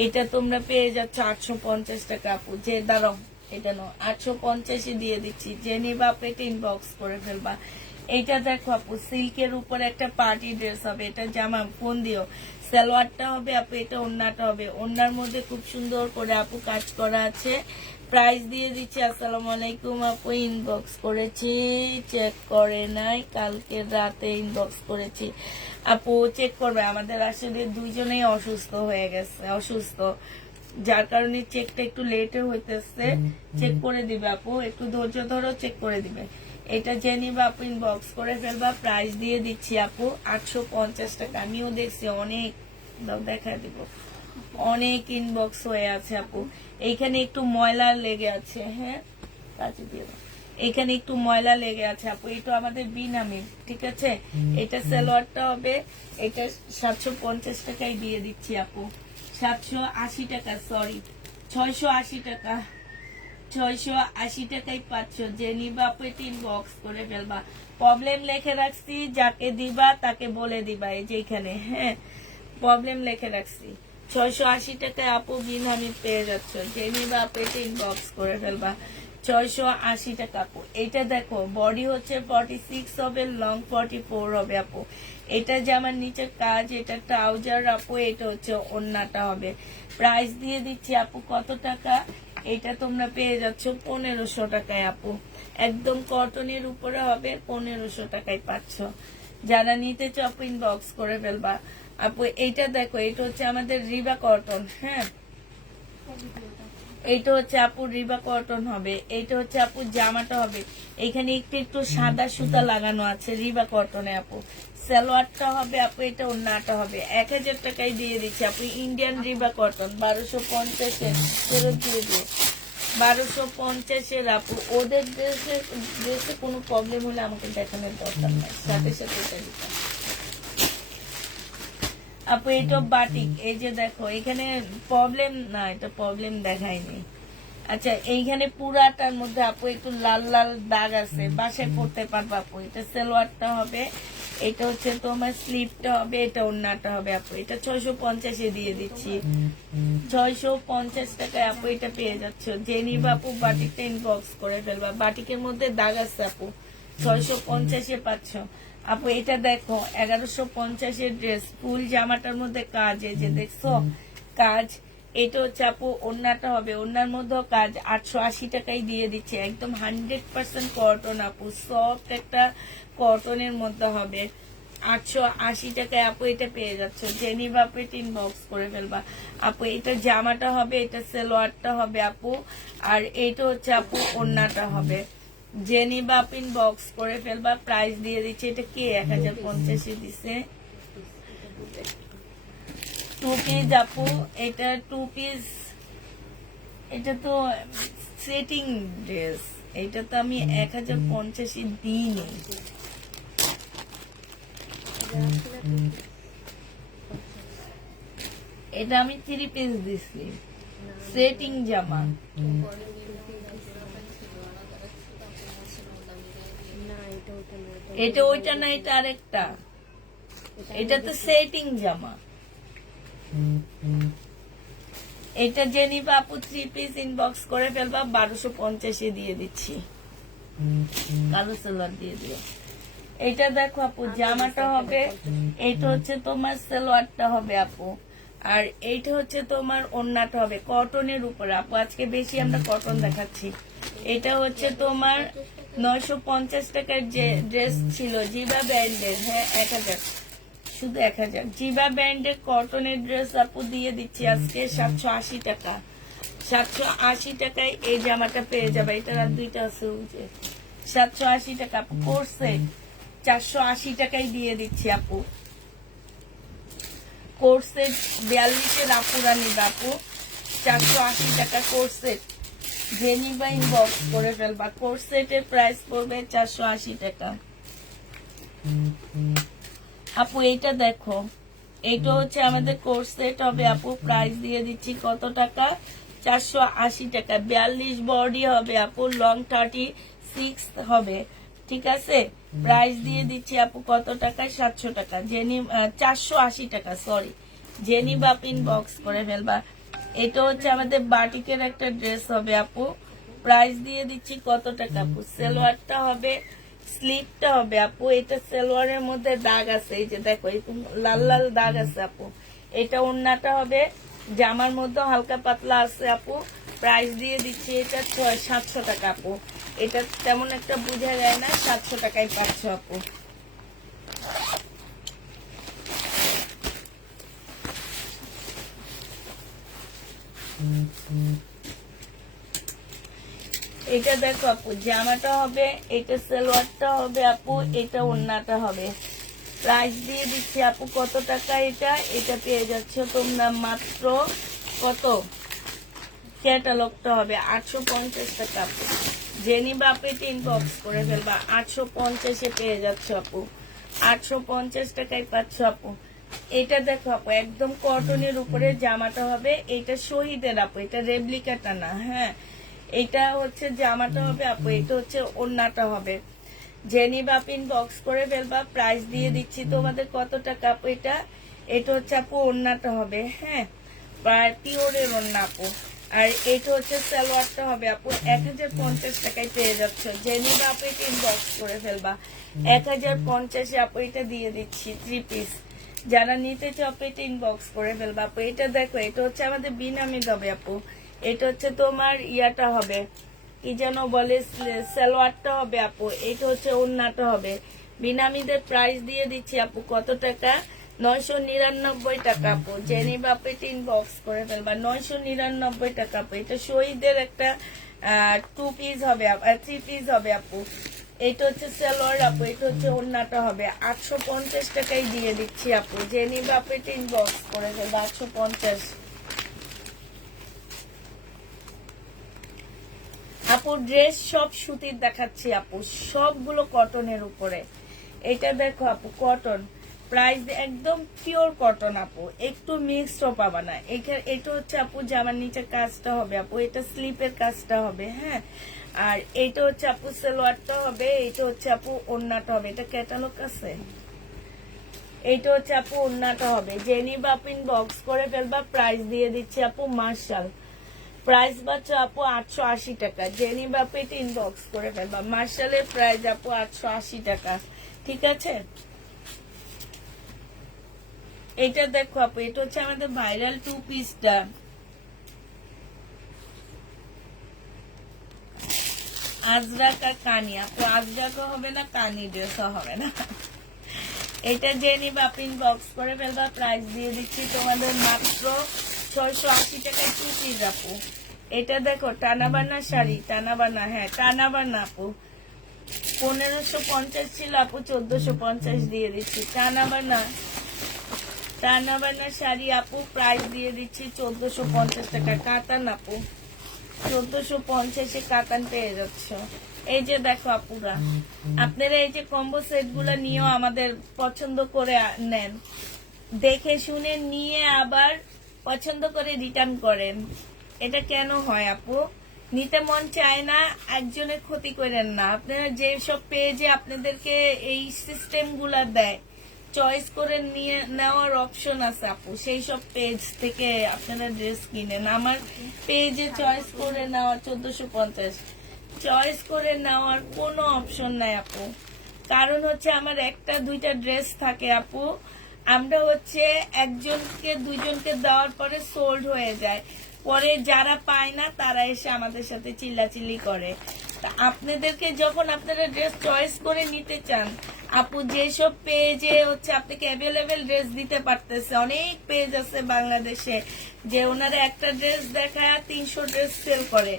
এটা তোমরা পেয়ে যাচ্ছ 850 টাকা আপু। যে দাঁড়াও, এটা নো, 850-এ দিয়ে দিচ্ছি। যে নিবা আপু এটা ইনবক্স করে ফেলবা। এইটা দেখো আপু, সিল্কের উপর একটা পার্টি ড্রেস হবে। এটা জামা ফোন দিও। সালোয়ারটা হবে আপু, এটা ওন্নাটা হবে। ওন্নার মধ্যে খুব সুন্দর করে আপু কাজ করা আছে। প্রাইস দিয়ে দিচ্ছি। আসসালামু আলাইকুম আপু, ইনবক্স করেছি, চেক করে নাই, কালকে রাতে ইনবক্স করেছি। আপু চেক করবে, আমাদের আসলে দুইজনেই অসুস্থ হয়ে গেছে, অসুস্থ, যার কারণে চেকটা একটু লেটে হইতেছে। চেক করে দিবে আপু, একটু ধৈর্য ধরো, চেক করে দিবে। এটা জেনিবা আপু ইনবক্স করে ফেলবা, প্রাইস দিয়ে দিচ্ছি আপু 850 টাকা। আমিও দেখছি অনেক, দেখা দিব, অনেক ইনবক্স হয়ে আছে আপু। এইখানে একটু ময়লা লেগে আছে, হ্যাঁ কাজে দিয়ে দাও। এখানে একটু ময়লা লেগে আছে আপু, এটা আমাদের বিনামি, ঠিক আছে। এটা সালোয়ারটা হবে, এটা 750 টাকায় দিয়ে দিচ্ছি আপু, 780 টাকা, সরি 680 টাকা, 680 টাকায় পাচ্ছ। যে নিবা আপু এটা ইনবক্স করে ফেলবা। প্রবলেম লিখে রাখছি, যাকে দিবা তাকে বলে দিবা, এই যে এখানে, হ্যাঁ প্রবলেম লিখে রাখছি। 680 টাকায় আপু বিন আমি পেয়ে যাচ্ছ, যে নিবা আপু এটা ইনবক্স করে ফেলবা। 680 টাকা আপু। এটা দেখো বডি হচ্ছে 46 হবে, লং 44 হবে আপু। এটা যে আমার নিচের কাজ, এটা ট্রাউজার আপু, এটা হচ্ছে ওড়নাটা হবে। প্রাইস দিয়ে দিচ্ছি আপু কত টাকা, এটা তোমরা পেয়ে যাচ্ছ 1500 টাকায় আপু। একদম কটনের উপরে হবে, 1500 টাকায় পাচ্ছ। যারা নিতে চাও ইনবক্স করে ফেলবা আপু। এইটা দেখো, এটা হচ্ছে আমাদের রিবা কটন, হ্যাঁ এইটা হচ্ছে আপু রিবা কটন হবে। এইটা হচ্ছে আপু জামাটা হবে, এখানে একটু একটু সাদা সুতা লাগানো আছে, রিবা কটনে আপু। সালোয়ারটা হবে আপু, এটা ওড়নাটা হবে। 1000 টাকায় দিয়ে দিচ্ছি আপু, ইন্ডিয়ান রিবা কটন, 1250-এর ফেরত দিয়ে দিয়ে 1250-এর আপু। ওদের দেশে কোনো প্রবলেম হলে আমাকে দেখানোর দরকার নাই, সাথে সাথে এটা দিতাম আপু। এটা বাটিক, এই যে দেখো এখানে প্রবলেম না, এটা প্রবলেম দেখায়নি। আচ্ছা এইখানে পুরাটার মধ্যে আপু একটু লাল লাল দাগ আছে, বাসায় পড়তে পারবো আপু। এটা সালোয়ারটা হবে, এটা হচ্ছে তোমার স্লিপটা হবে, এটা ওড়নাটা হবে আপু। এটা 650-এ দিয়ে দিচ্ছি, 650 টাকায় আপু এটা পেয়ে যাচ্ছ। জেনি বাপু বাটিকটা ইনবক্স করে ফেলবা, বাটিকের মধ্যে দাগ আছে আপু, 650-এ পাচ্ছ আপু। এটা দেখো 1150-এর ড্রেস, ফুল জামাটার মধ্যে কাজ, এই যে দেখছো কাজ। এটা হচ্ছে আপু ওড়নাটা হবে, ওড়নার মধ্যেও কাজ, 880 টাকায় দিয়ে দিচ্ছে। একদম 100% কটন আপু, সফট একটা কটনের মধ্যে হবে, 880 টাকায় আপু এটা পেয়ে যাচ্ছে। জেনি বাপু এটা ইনবক্স করে ফেলবা আপু। এটা জামাটা হবে, এটা সালোয়ারটা হবে আপু, আর এটা হচ্ছে আপু ওড়নাটা হবে। জেনি বাপ ইনবক্স করে ফেলবা, প্রাইস দিয়ে দিচ্ছে। এটা কে 1050-এ দিছে, 2 পিস আপু, এটা 2 পিস। এটা তো সেটিং ড্রেস, এটা তো আমি 1050-এ দিইনি। এটা আমি 3 পিস দিছি, সেটিং জামা। এটা ওইটা না, এটা আরেকটা, এটা তো সেটিং জামা। এটা জেনিবা আপু 3 পিস ইনবক্স করে ফেলবা, 1250-এ দিয়ে দিচ্ছি, কালো সালোয়ার দিয়ে দিও। এটা দেখো আপু জামাটা হবে, এটা হচ্ছে তোমার সালোয়ারটা হবে আপু, আর এইটা হচ্ছে তোমার ওড়নাটা হবে কটনের উপরে আপু। আজকে বেশি আমরা কটন দেখাচ্ছি। এটা হচ্ছে তোমার 950 টাকার যে ড্রেস ছিল জিবা ব্র্যান্ডের, হ্যাঁ 1000, শুধু 1000 জিবা ব্র্যান্ডের কটনের ড্রেস আপু দিয়ে দিচ্ছি আজকে 780 টাকা। 780 টাকায় এই জামাটা পেয়ে যাবে। এটা আর দুইটা আছে, 780 টাকা আপু। করছে 480 টাকায় দিয়ে দিচ্ছি আপু। কোর্সেট 42-এর আপুরা নিবে আপু, 480 টাকা কোর্সেট। জেনিবা ইনবক্স করে ফেলবা, কোর্সেটের প্রাইস পড়বে 480 টাকা আপু। এইটা দেখো, এটা হচ্ছে আমাদের কোর্সেট হবে আপু, প্রাইস দিয়ে দিচ্ছি কত টাকা, 480 টাকা। 42 বডি হবে আপু, লং 36 হবে, ঠিক আছে। প্রাইস দিয়ে দিচ্ছি আপু কত টাকা, 700 টাকা। 480 টাকা, সরি। জেনি বাপ ইনবক্স করে ফেলবা। এটা হচ্ছে আমাদের বাটিকের একটা ড্রেস হবে আপু, প্রাইস দিয়ে দিচ্ছি কত টাকা আপু। সালোয়ারটা হবে, স্লিপটা হবে আপু। এটা সালোয়ারের মধ্যে দাগ আছে, এই যে দেখো এরকম লাল লাল দাগ আছে আপু। এটা ওড়নাটা হবে, জামার মধ্যে হালকা পাতলা আছে আপু, প্রাইস দিয়ে দিচ্ছি এটা 700 টাকা আপু। এটা তেমন একটা বোঝা যায় না, 700 টাকায় পাচ্ছ আপু। এটা দেখো আপু, জামাটা হবে, এটা সালোয়ারটা হবে আপু, এটা ওড়নাটা হবে। প্রাইস দিয়ে দিচ্ছি আপু কত টাকা এটা? এটা পেয়ে যাচ্ছ তোমরা মাত্র কত, ক্যাটালগটা হবে 850 টাকা আপু। জেনি বাপেট ইনবক্স করে ফেলবা, 850-এ পেয়ে যাচ্ছ আপু, 850 টাকায় পাচ্ছ আপু। এটা দেখো আপু, একদম কটনের উপরে জামাটা হবে, এটা শহীদের আপু, এটা রেপ্লিকাটা না। হ্যাঁ, এটা হচ্ছে জামাটা হবে আপু, এটা হচ্ছে ওড়নাটা হবে। জেনি বাপ ইনবক্স করে ফেলবা। প্রাইস দিয়ে দিচ্ছি তোমাদের কত টাকা আপু এটা? এটা হচ্ছে আপু ওড়নাটা হবে, হ্যাঁ, পিওরের ওড়না আপু। আর এটা হচ্ছে সালোয়ারটা হবে আপু, 1050 টাকায় পেয়ে যাচ্ছ। জেনি বাপ এটা ইনবক্স করে ফেলবা, 1050-এ আপু এটা দিয়ে দিচ্ছি 3 পিস। যারা নিতে চাও এটা ইনবক্স করে ফেলবা আপু। এটা দেখো, এটা হচ্ছে আমাদের বিনামি হবে আপু। এটা হচ্ছে তোমার ইয়াটা হবে, কি যেন বলে, সালোয়ারটা হবে আপু। এটা হচ্ছে ওড়নাটা হবে। বিনামিদের প্রাইস দিয়ে দিচ্ছি আপু কত টাকা? 999 টাকা আপু। জেনি বাপে ইনবক্স করে ফেলবা, 999 টাকা আপু। এটা শহীদের একটা 2 পিস হবে, 3 পিস হবে আপু। এটা হচ্ছে সালোয়ার আপু, এটা হচ্ছে ওড়নাটা হবে। 850 টাকায় দিয়ে দিচ্ছি আপু। জেনি বাপে ইনবক্স করে ফেলবা, 850। আপু ড্রেস সব সুতির দেখাচ্ছি আপু, সবগুলো কটনের উপরে। এটা দেখো আপু, কটন, প্রাইস একদম পিওর কটন আপু, একটু মিক্সডও পাবা না এখানে। এটা হচ্ছে আপু জামার নিচে কাজটা হবে আপু, এটা স্লিপের কাজটা হবে, হ্যাঁ। আর এটা হচ্ছে আপু সালোয়ারটা হবে, এটা হচ্ছে আপু ওড়নাটা হবে। এটা ক্যাটালগ আছে। এইটা হচ্ছে আপু ওড়নাটা হবে। জেনি বাপিন বক্স করে ফেলবা। প্রাইস দিয়ে দিচ্ছি আপু মার্শাল, প্রাইস বাচ্চা আপু 880 টাকা। জেনি বাপিট ইনবক্স করে ফেলবা। মার্শালের প্রাইস আপু 880 টাকা, ঠিক আছে। এটা দেখো আপু, এটা হচ্ছে আমাদের ভাইরাল 2 পিসটা। আজরাক আর কানি আপু, আজরাকও হবে না, কানি ড্রেসও হবে না। এটা জেনি বাপিন বক্স করে ফেলবা। প্রাইস দিয়ে দিচ্ছি তোমাদের মাত্র 680 টাকায় 2 পিস আপু। এটা দেখো টানাবানা শাড়ি, টানাবানা, হ্যাঁ টানাবানা আপু, 1550 ছিল আপু, 1450 দিয়ে দিচ্ছি। টানাবানা, টানাবানা শাড়ি আপু, প্রাইস দিয়ে দিচ্ছি 1450 টাকা। কাতান আপু, 1450-এ কাতান পেয়ে যাচ্ছ। এই যে দেখো আপুরা, আপনারা এই যে কম্বো সেট গুলো নিয়েও আমাদের পছন্দ করে নেন, দেখে শুনে নিয়ে আবার পছন্দ করে রিটার্ন করেন। এটা কেন হয় আপু? নিতে মন চায় না, একজনের ক্ষতি করেন না। আপনারা যেসব পেজে আপনাদেরকে এই সিস্টেম গুলা দেয়, চয়েস করে নিয়ে নেওয়ার অপশন আছে আপু, সেই সব পেজ থেকে আপনারা ড্রেস কিনেন। আমার পেজে চয়েস করে নেওয়া 1450, চয়েস করে নেওয়ার কোনো অপশন নাই আপু। কারণ হচ্ছে আমার একটা দুইটা ড্রেস থাকে আপু, আমরা হচ্ছে একজনকে দুইজনকে দেওয়ার পরে সোল্ড হয়ে যায়, পরে যারা পায় না তারা এসে আমাদের সাথে চিল্লাচিল্লি করে। তা আপনাদেরকে যখন আপনারা ড্রেস চয়েস করে নিতে চান আপু, যেসব পেজে হচ্ছে আপনাকে অ্যাভেলেবেল ড্রেস দিতে পারতেছে, অনেক পেজ আছে বাংলাদেশে যে ওনারা একটা ড্রেস দেখায় 300 ড্রেস সেল করে,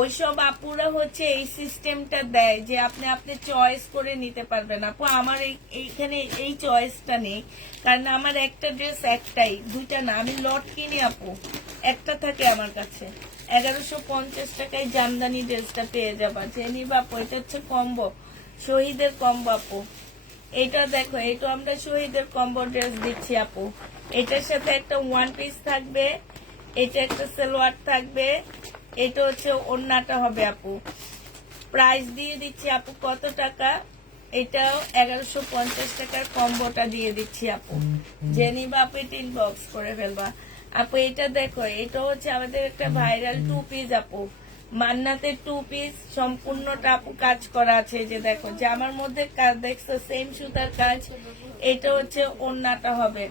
ওইসব আপুরা হচ্ছে এই সিস্টেমটা দেয় যে আপনি চয়েস করে নিতে পারবেন। আপু আমার এইখানে এই চয়েসটা নেই, কারণ আমার একটা ড্রেস একটাই, দুইটা না, আমি লট কিনি আপু, একটা থাকে আমার কাছে। 1150 টাকায় জামদানি ড্রেসটা পেয়ে যাবা। জেনি বাপু, এটা হচ্ছে কম্বো, শহীদের কম্বো আপু। এটা দেখো, এটা আমরা শহীদের কম্বো ড্রেস দিচ্ছি আপু। এটার সাথে একটা 1 পিস থাকবে, এটা একটা সালোয়ার থাকবে, এটা হচ্ছে ওড়নাটা হবে আপু। প্রাইস দিয়ে দিচ্ছি আপু কত টাকা? এটাও 1150 টাকার কম্বোটা দিয়ে দিচ্ছি আপু। জেনি বাপু এটা ইনবক্স করে ফেলবা আপু। এটা দেখো, এটা হচ্ছে আমাদের একটা ভাইরাল 2 পিস আপু, মান্নাতের 2 পিস, সম্পূর্ণটা আপু কাজ করা আছে। যে দেখো জামার মধ্যে কাজ দেখছো, সেম সুতার কাজ। এটা হচ্ছে ওড়নাটা হবে,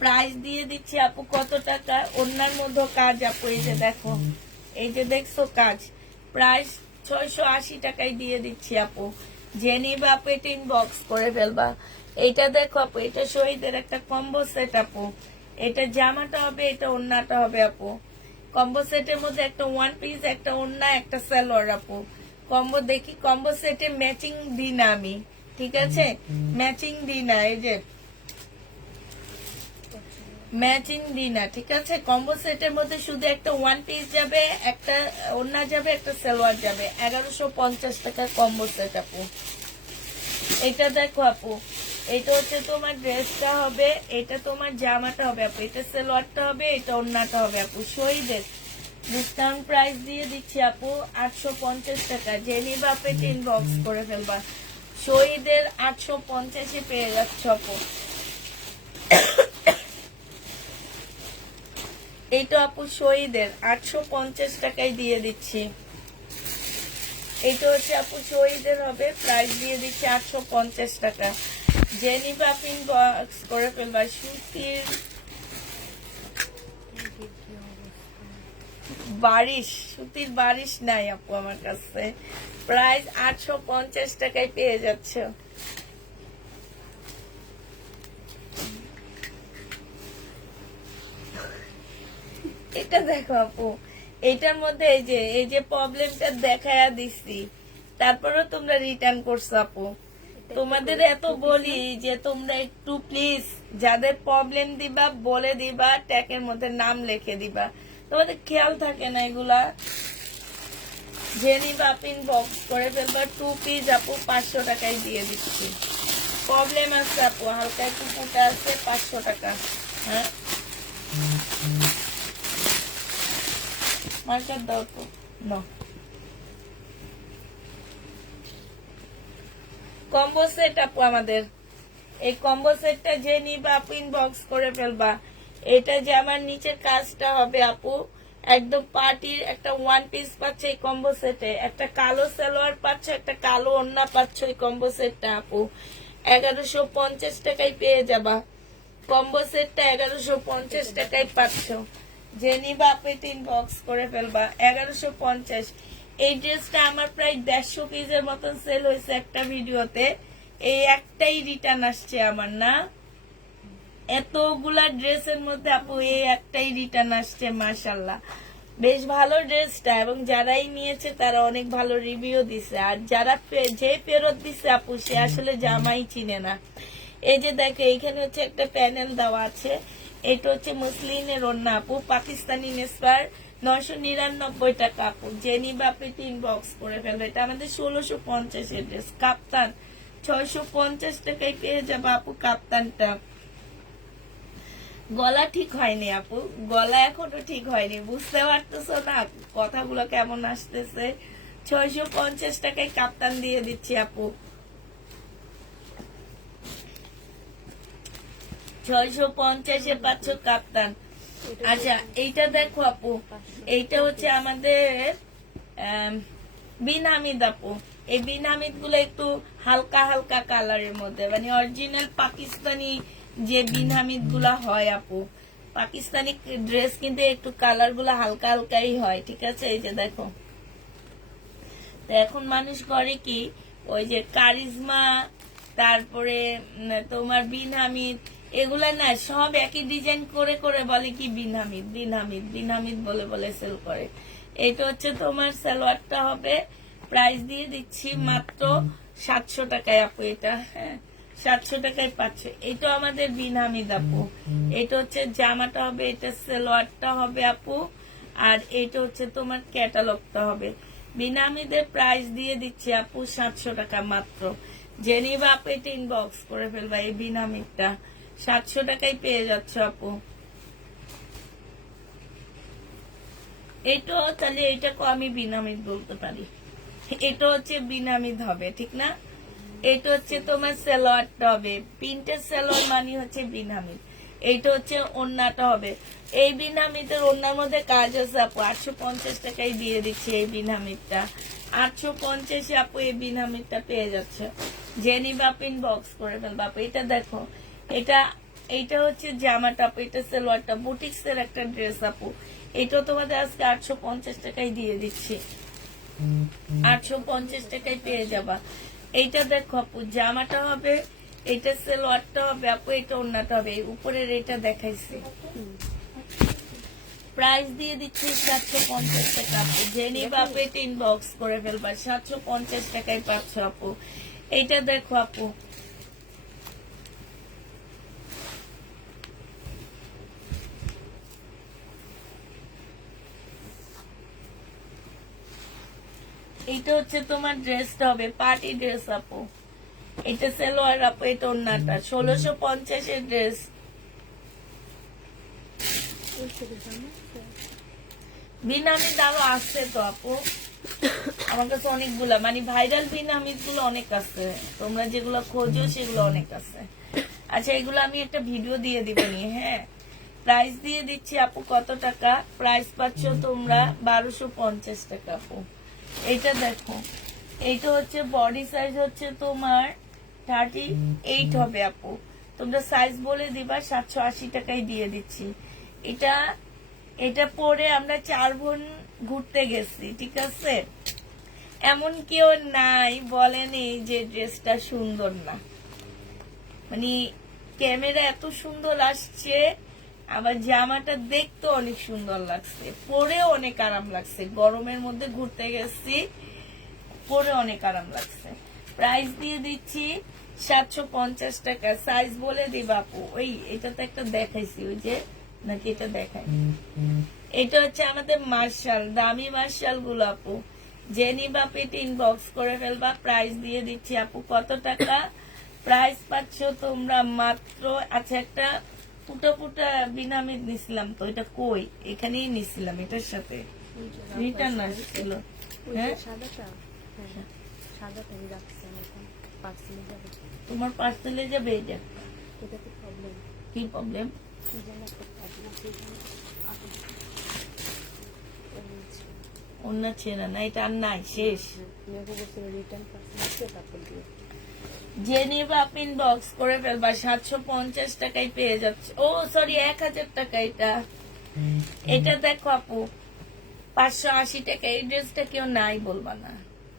প্রাইস দিয়ে দিচ্ছি আপু কত টাকা, ওনার মধ্যে কাজ আপু, এই যে দেখো, এই যে দেখছো কাজ, প্রাইস 680 টাকায় দিয়ে দিচ্ছি আপু। যে নিবা আপু এটা ইনবক্স করে ফেলবা। এইটা দেখো আপু, এটা শহীদের একটা কম্বো সেট আপু, এটা জামাটা হবে, এটা ওড়নাটা হবে আপু। কম্বো সেটের মধ্যে একটা ওয়ান পিস, একটা ওড়না, একটা সালোয়ার আপু। কম্বো দেখি, কম্বো সেটে ম্যাচিং দিই না আমি, ঠিক আছে, ম্যাচিং দিই না, এই যে ম্যাচিং দিই না, ঠিক আছে। কম্বো সেটের মধ্যে শুধু একটা ওয়ান পিস যাবে, একটা ওড়না যাবে, একটা সালোয়ার যাবে। 1150 টাকা কম্বো সেট আপু। এটা দেখো আপু, এটা হচ্ছে তোমার ড্রেসটা হবে, এটা তোমার জামাটা হবে আপু, এটা সালোয়ারটা হবে, এটা ওড়নাটা হবে আপু। শহীদের ডিসকাউন্ট প্রাইস দিয়ে দিচ্ছি আপু 850 টাকা। যে নিবা আপু এটা ইনবক্স করে ফেলবা। শহীদের 850-এ পেয়ে যাচ্ছ আপু। এইটা আপু শহীদের 850 টাকায় দিয়ে দিচ্ছি। এটা হচ্ছে আপু শহীদের হবে, প্রাইস দিয়ে দিচ্ছি 850 টাকা। যে নিবা আপনি ইনবক্স করে ফেলবা। সুতির বারিশ, সুতির বারিশ নাই আপু আমার কাছে, প্রাইস 850 টাকায় পেয়ে যাচ্ছ। এটা দেখো আপু, এটার মধ্যে এই যে প্রবলেমটা দেখায়া দিছি, তারপরেও তোমরা রিটার্ন করছো আপু। তোমাদের এত বলি যে তোমরা একটু প্লিজ যাদের প্রবলেম দিবা বলে দিবা, ট্যাগের মধ্যে নাম লিখে দিবা, তোমাদের খেয়াল থাকে না এগুলা। যে নিবা আপনি ইনবক্স করে ফেলবা। 2 পিস আপু 500 টাকায় দিয়ে দিচ্ছি। প্রবলেম আছে আপু, হালকা একটু ফুটা আছে, 500 টাকা। হ্যাঁ, মার্কার দাও তো না। কম্বো সেট আপু আমাদের, এই কম্বো সেটটা যে নিবা আপু ইনবক্স করে ফেলবা। এটা যে আমার নিচের কাজটা হবে আপু, একদম পার্টির একটা ওয়ান পিস পাচ্ছ এই কম্বো সেটে, একটা কালো সালোয়ার পাচ্ছ, একটা কালো ওড়না পাচ্ছ এই কম্বো সেটটা আপু। 1150 টাকায় পেয়ে যাবা। কম্বো সেটটা 1150 টাকায় পাচ্ছ। যে নিবা আপু এটা ইনবক্স করে ফেলবা। 1150। এই ড্রেসটা আমার প্রায় 150 পিসের মতন সেল হয়েছে একটা ভিডিওতে। এই একটাই রিটার্ন আসছে আমার, না এতগুলা ড্রেসের মধ্যে আপু এই একটাই রিটার্ন আসছে। মাশাল্লাহ, বেশ ভালো ড্রেসটা, এবং যারাই নিয়েছে তারা অনেক ভালো রিভিউ দিছে। আর যারা যে ফেরত দিছে আপু সে আসলে জামাই চিনে না। এই যে দেখো, এইখানে হচ্ছে একটা প্যানেল দেওয়া আছে, এটা হচ্ছে মুসলিনের ওড়না আপু, পাকিস্তানি নেসপার, 999 টাকা আপু। যে নিবা আপনি ইনবক্স করে ফেলবে। এটা আমাদের 1650 এর ড্রেস। কাপ্তান 650 টাকায় পেয়ে যাবো আপু কাপ্তানটা। গলা ঠিক হয়নি আপু, গলা এখনো ঠিক হয়নি, বুঝতে পারতেছো না কথাগুলো কেমন আসতেছে। 650 টাকায় কাপ্তান দিয়ে দিচ্ছি আপু। 650-এ পাচ্ছ কাপ্তান। আচ্ছা, এইটা দেখো আপু, এইটা হচ্ছে আমাদের বিন হামিদ আপু। এই বিন হামিদ গুলো একটু হালকা হালকা কালারের মধ্যে, মানে অরিজিনাল পাকিস্তানি যে বিন হামিদ গুলা হয় আপু, পাকিস্তানি ড্রেস কিন্তু একটু কালার গুলা হালকা হালকাই হয়, ঠিক আছে। এই যে দেখো, তো এখন মানুষ করে কি, ওই যে কারিজমা, তারপরে তোমার বিন হামিদ, এগুলা না সব একই ডিজাইন করে করে বলে কি বিন হামিদ, বিন হামিদ, বিন হামিদ বলে বলে সেল করে। এটা হচ্ছে তোমার সালোয়ারটা হবে, প্রাইস দিয়ে দিচ্ছি মাত্র 700 টাকায় আপু। এটা হ্যাঁ 700 টাকায় পাচ্ছে। এটা আমাদের বিন হামিদ আপু। এটা হচ্ছে জামাটা হবে, এটা সালোয়ারটা হবে আপু, আর এটা হচ্ছে তোমার ক্যাটালগটা হবে। বিন হামিদের প্রাইস দিয়ে দিচ্ছি আপু 700 টাকা মাত্র। যে নিবা আপু এটা ইনবক্স করে ফেলবা। এই বিন হামিদটা 700 টাকায় পেয়ে যাচ্ছ আপু। এইটা তাহলে এইটাকে আমি বিন হামিদ বলতে পারি। এটা হচ্ছে বিন হামিদ হবে, ঠিক না। এটা হচ্ছে তোমার সালোয়ারটা হবে, প্রিন্টের সালোয়ার মানে হচ্ছে বিন হামিদ। এইটা হচ্ছে ওড়নাটা হবে। এই বিন হামিদের ওড়নার মধ্যে কাজ আছে আপু। 850 টাকায় দিয়ে দিচ্ছি এই বিন হামিদটা। 850-এ আপু এই বিন হামিদটা পেয়ে যাচ্ছে। যে নিবা আপু ইনবক্স করে ফেলবা আপু। এটা দেখো, এটা এইটা হচ্ছে জামাটা আপু, এটা সালোয়ারটা, বুটিক্সের একটা ড্রেস আপু। এটা তোমাদের আজকে 850 টাকায় দিয়ে দিচ্ছি, 850 টাকায় পেয়ে যাবা। এইটা দেখো আপু, জামাটা হবে, এটা সালোয়ারটা হবে আপু, এটা ওড়নাটা হবে। উপরের এটা দেখাইছি, প্রাইস দিয়ে দিচ্ছি 750 টাকা আপু। জেনি বাপু এটা ইনবক্স করে ফেলবা, 750 টাকায় পাচ্ছ আপু। এইটা দেখো আপু, এটা হচ্ছে তোমার ড্রেসটা হবে পার্টি ড্রেস আপু, এটা সালোয়ার আপু, এটা ওড়নাটা। 1650 এর ড্রেস। বিনামিদ আরো আছে তো আপু, আমার কাছে অনেকগুলা, মানে ভাইরাল বিনামিদ গুলো অনেক আছে, তোমরা যেগুলো খোঁজো সেগুলো অনেক আছে। আচ্ছা, এগুলো আমি একটা ভিডিও দিয়ে দিবনি। হ্যাঁ, প্রাইস দিয়ে দিচ্ছি আপু কত টাকা, প্রাইস পাচ্ছ তোমরা 1250 টাকা আপু। এইটা দেখো, এইটা হচ্ছে বডি সাইজ হচ্ছে তোমার 38 হবে আপু, তোমরা সাইজ বলে দিবা, 780 টাকায় দিয়ে দিচ্ছি। এটা এটা পরে আমরা 4 বোন ঘুরতে গেছি, ঠিক আছে? এমন কেউ নাই বলেনি যে ড্রেসটা সুন্দর না, মানে ক্যামেরা এত সুন্দর আসছে, আবার জামাটা দেখতে অনেক সুন্দর লাগছে, পরেও অনেক আরাম লাগছে। গরমের মধ্যে ঘুরতে গেছি, পরে অনেক আরাম লাগছে। প্রাইস দিয়ে দিচ্ছি 750 টাকা, সাইজ বলে দিবা আপু। ওই এটা তো একটা দেখাইছি, ওই যে, নাকি এটা দেখাই? এটা হচ্ছে আমাদের মার্শাল, দামি মার্শাল গুলো আপু। জেনি বাপু এটা ইনবক্স করে ফেলবা, প্রাইস দিয়ে দিচ্ছি আপু কত টাকা, প্রাইস পাচ্ছ তোমরা মাত্র। আচ্ছা, একটা ফুটা ফুটা বিনামিদ নিছিলাম তো, এটা কই? এখানেই নিছিলাম, এটার সাথে রিটার্ন আসছিল। হ্যাঁ, তোমার পার্সেলে যাবে এটা? কি প্রবলেম? অন্য ছেড়া না, এটা আর নাই, শেষ। যে নিবা আপনি ইনবক্স করে ফেলবা, 750 টাকায় পেয়ে যাচ্ছে। ও সরি, 1000 টাকা এটা। এটা দেখো আপু, 580 টাকা। এই ড্রেসটা কেউ নাই বলবা না,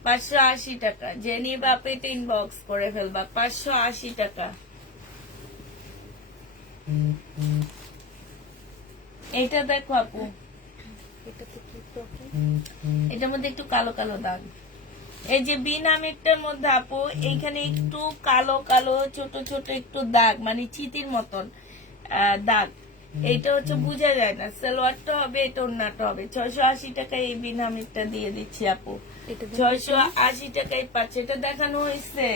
580 টাকা। যে নিবা আপনি এটা ইনবক্স করে ফেলবা, 580 টাকা। এটা দেখো আপু, এটার মধ্যে একটু কালো কালো দাগ। এই যে বিনামিরটার মধ্যে আপু, এইখানে একটু কালো কালো ছোট ছোট একটু দাগ, মানে চিতির মতন দাগ। এইটা হচ্ছে বোঝা যায় না। সালোয়ারটা হবে, এটা ওড়নাটা হবে। 680 টাকায় এই বিনামিরটা দিয়ে দিচ্ছি আপু, 680 টাকায় পাচ্ছে। এটা দেখানো হয়েছে,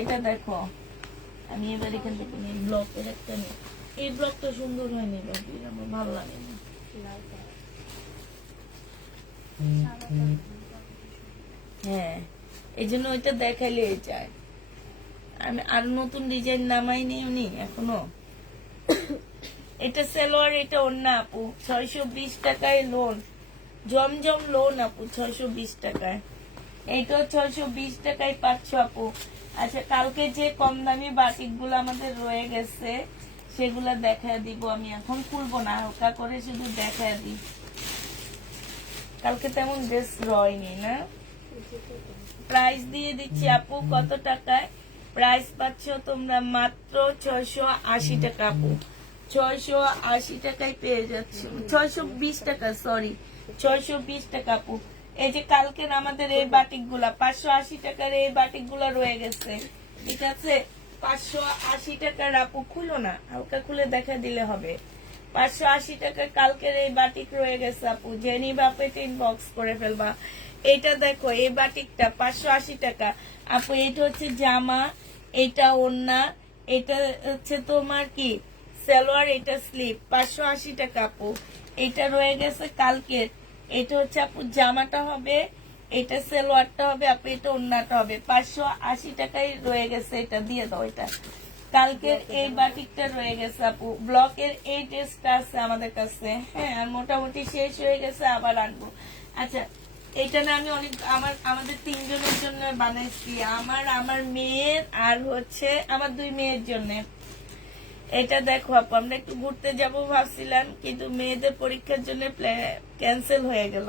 এটা দেখো। আমি এবার এখান থেকে ব্লকের একটা নিই, এই ব্লকটা সুন্দর হয়নি বাবু, আমার ভালো লাগে না। হ্যাঁ, এই জন্য ওইটা দেখাইলে যায়। আমি আর নতুন ডিজাইন নামাইনি উনি এখনো। এটা সালোয়ার, এটা ওড়না আপু, 620 টাকায় লোন, জমজম লোন আপু, 620 টাকায়। এইটাও 620 টাকায় পাচ্ছ আপু। আচ্ছা, কালকে যে কম দামি বাটিক গুলো আমাদের রয়ে গেছে সেগুলা দেখা দিব, আমি এখন খুলবো না, হালকা করে শুধু দেখা দিই। কালকে তেমন ড্রেস রয়নি না। প্রাইস দিয়ে দিচ্ছি আপু কত টাকায়, প্রাইস পাচ্ছ তোমরা মাত্র 680 টাকা আপু, 680 টাকায় পেয়ে যাচ্ছে, 620 টাকা, সরি 620 টাকা আপু। এই যে কালকের আমাদের এই বাটিক গুলা 580 টাকার এই বাটিক গুলা রয়ে গেছে, ঠিক আছে? 580 টাকার আপু, খুলো না, হালকা খুলে দেখা দিলে হবে। 580 টাকার কালকের এই বাটিক রয়ে গেছে আপু, জেনি বাপে ইনবক্স করে ফেলবা। এটা দেখো, এই বাটিকটা 580 টাকা আপু। এটা হচ্ছে জামা, এটা ওড়না, এটা হচ্ছে তোমার কি সালোয়ার, এটা স্লিপ, 580 টাকা আপু। এটা রয়ে গেছে কালকের। এটা হচ্ছে আপু জামাটা হবে, এটা সালোয়ারটা হবে আপু, এটা ওড়নাটা হবে। 580 টাকায় রয়ে গেছে, এটা দিয়ে দাও। এটা কালকের এই বাটিকটা রয়ে গেছে আপু। ব্লকের এই ড্রেসটা আছে আমাদের কাছে, হ্যাঁ, আর মোটামুটি শেষ হয়ে গেছে, আবার আনবো। আচ্ছা, এটা না আমি অনেক আমাদের 3 জনের জন্য বানাইছি, আমার মেয়ের আর হচ্ছে আমার 2 মেয়ের জন্য। এটা দেখো আপু, আমরা একটু ঘুরতে যাব ভাবছিলাম, কিন্তু মেয়েদের পরীক্ষার জন্য ক্যান্সেল হয়ে গেল।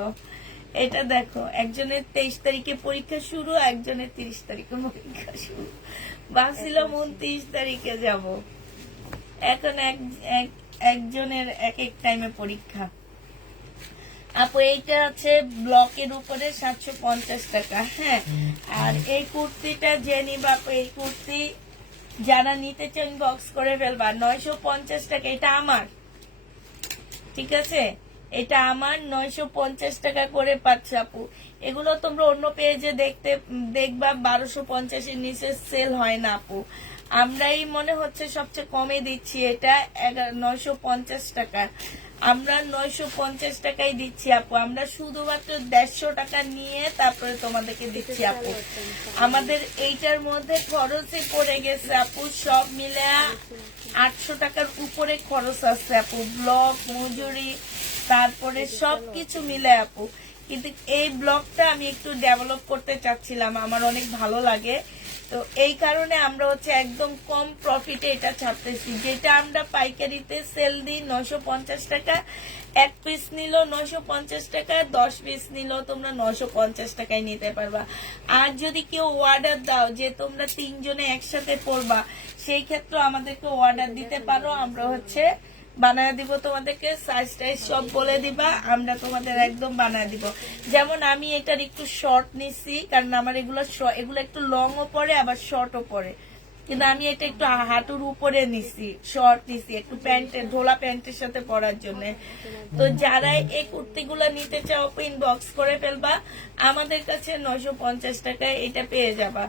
এটা দেখো, একজনের 23 তারিখে পরীক্ষা শুরু, একজনের 30 তারিখে পরীক্ষা শুরু। ভাবছিলাম 29 তারিখে যাব, এখন একজনের এক এক টাইমে পরীক্ষা। আপু এইটা আছে ব্লকের উপরে 750 টাকা। হ্যাঁ, আর এই কুর্তিটা যে নিবা আপু, এই কুর্তি যারা নিতে চান বক্স করে ফেলবা। 950 টাকা, এটা আমার, ঠিক আছে, এটা আমার 950 টাকা করে পাচ্ছ আপু। এগুলো তোমরা অন্য পেজে দেখবা 1250 এর নিচে সেল হয় না আপু। আমরাই মনে হচ্ছে সবচেয়ে কমে দিচ্ছি, এটা 950 টাকা। আমরা 950 টাকাই দিচ্ছি আপু। আমরা শুধুমাত্র 150 টাকা নিয়ে তারপরে তোমাদেরকে দিচ্ছি আপু। আমাদের এইটার মধ্যে খরচে পড়ে গেছে আপু, সব মিলে 800 টাকার উপরে খরচ আছে আপু, ব্লক মজুরি তারপরে সবকিছু মিলে আপু। কিন্তু এই ব্লগটা আমি একটু ডেভেলপ করতে চাচ্ছিলাম, আমার অনেক ভালো লাগে, তো এই কারণে আমরা হচ্ছে একদম কম প্রফিটে এটা ছাড়তেছি। যেটা আমরা পাইকারিতে সেল দিই 950 টাকা, এক পিস নিল 950 টাকা, 10 পিস নিল তোমরা 950 টাকায় নিতে পারবা। আর যদি কেউ অর্ডার দাও যে তোমরা 3 জনে একসাথে পড়বা, সেই ক্ষেত্রে আমাদেরকে অর্ডার দিতে পারো, আমরা হচ্ছে বানায় দিব তোমাদেরকে, সাইজ টাইজ সব বলে দিবা, আমরা তোমাদের একদম বানায় দিব। যেমন আমি এটার একটু শর্ট নিছি, কারণ আমার এগুলো একটু লংও পরে আবার শর্টও পরে, কিন্তু আমি এটা একটু হাঁটুর উপরে নিছি, শর্ট নিছি একটু প্যান্টের, ঢোলা প্যান্টের সাথে পরার জন্য। তো যারা এই কুর্তিগুলো নিতে চাও ইনবক্স করে ফেলবা, আমাদের কাছে 950 টাকায় এটা পেয়ে যাবা।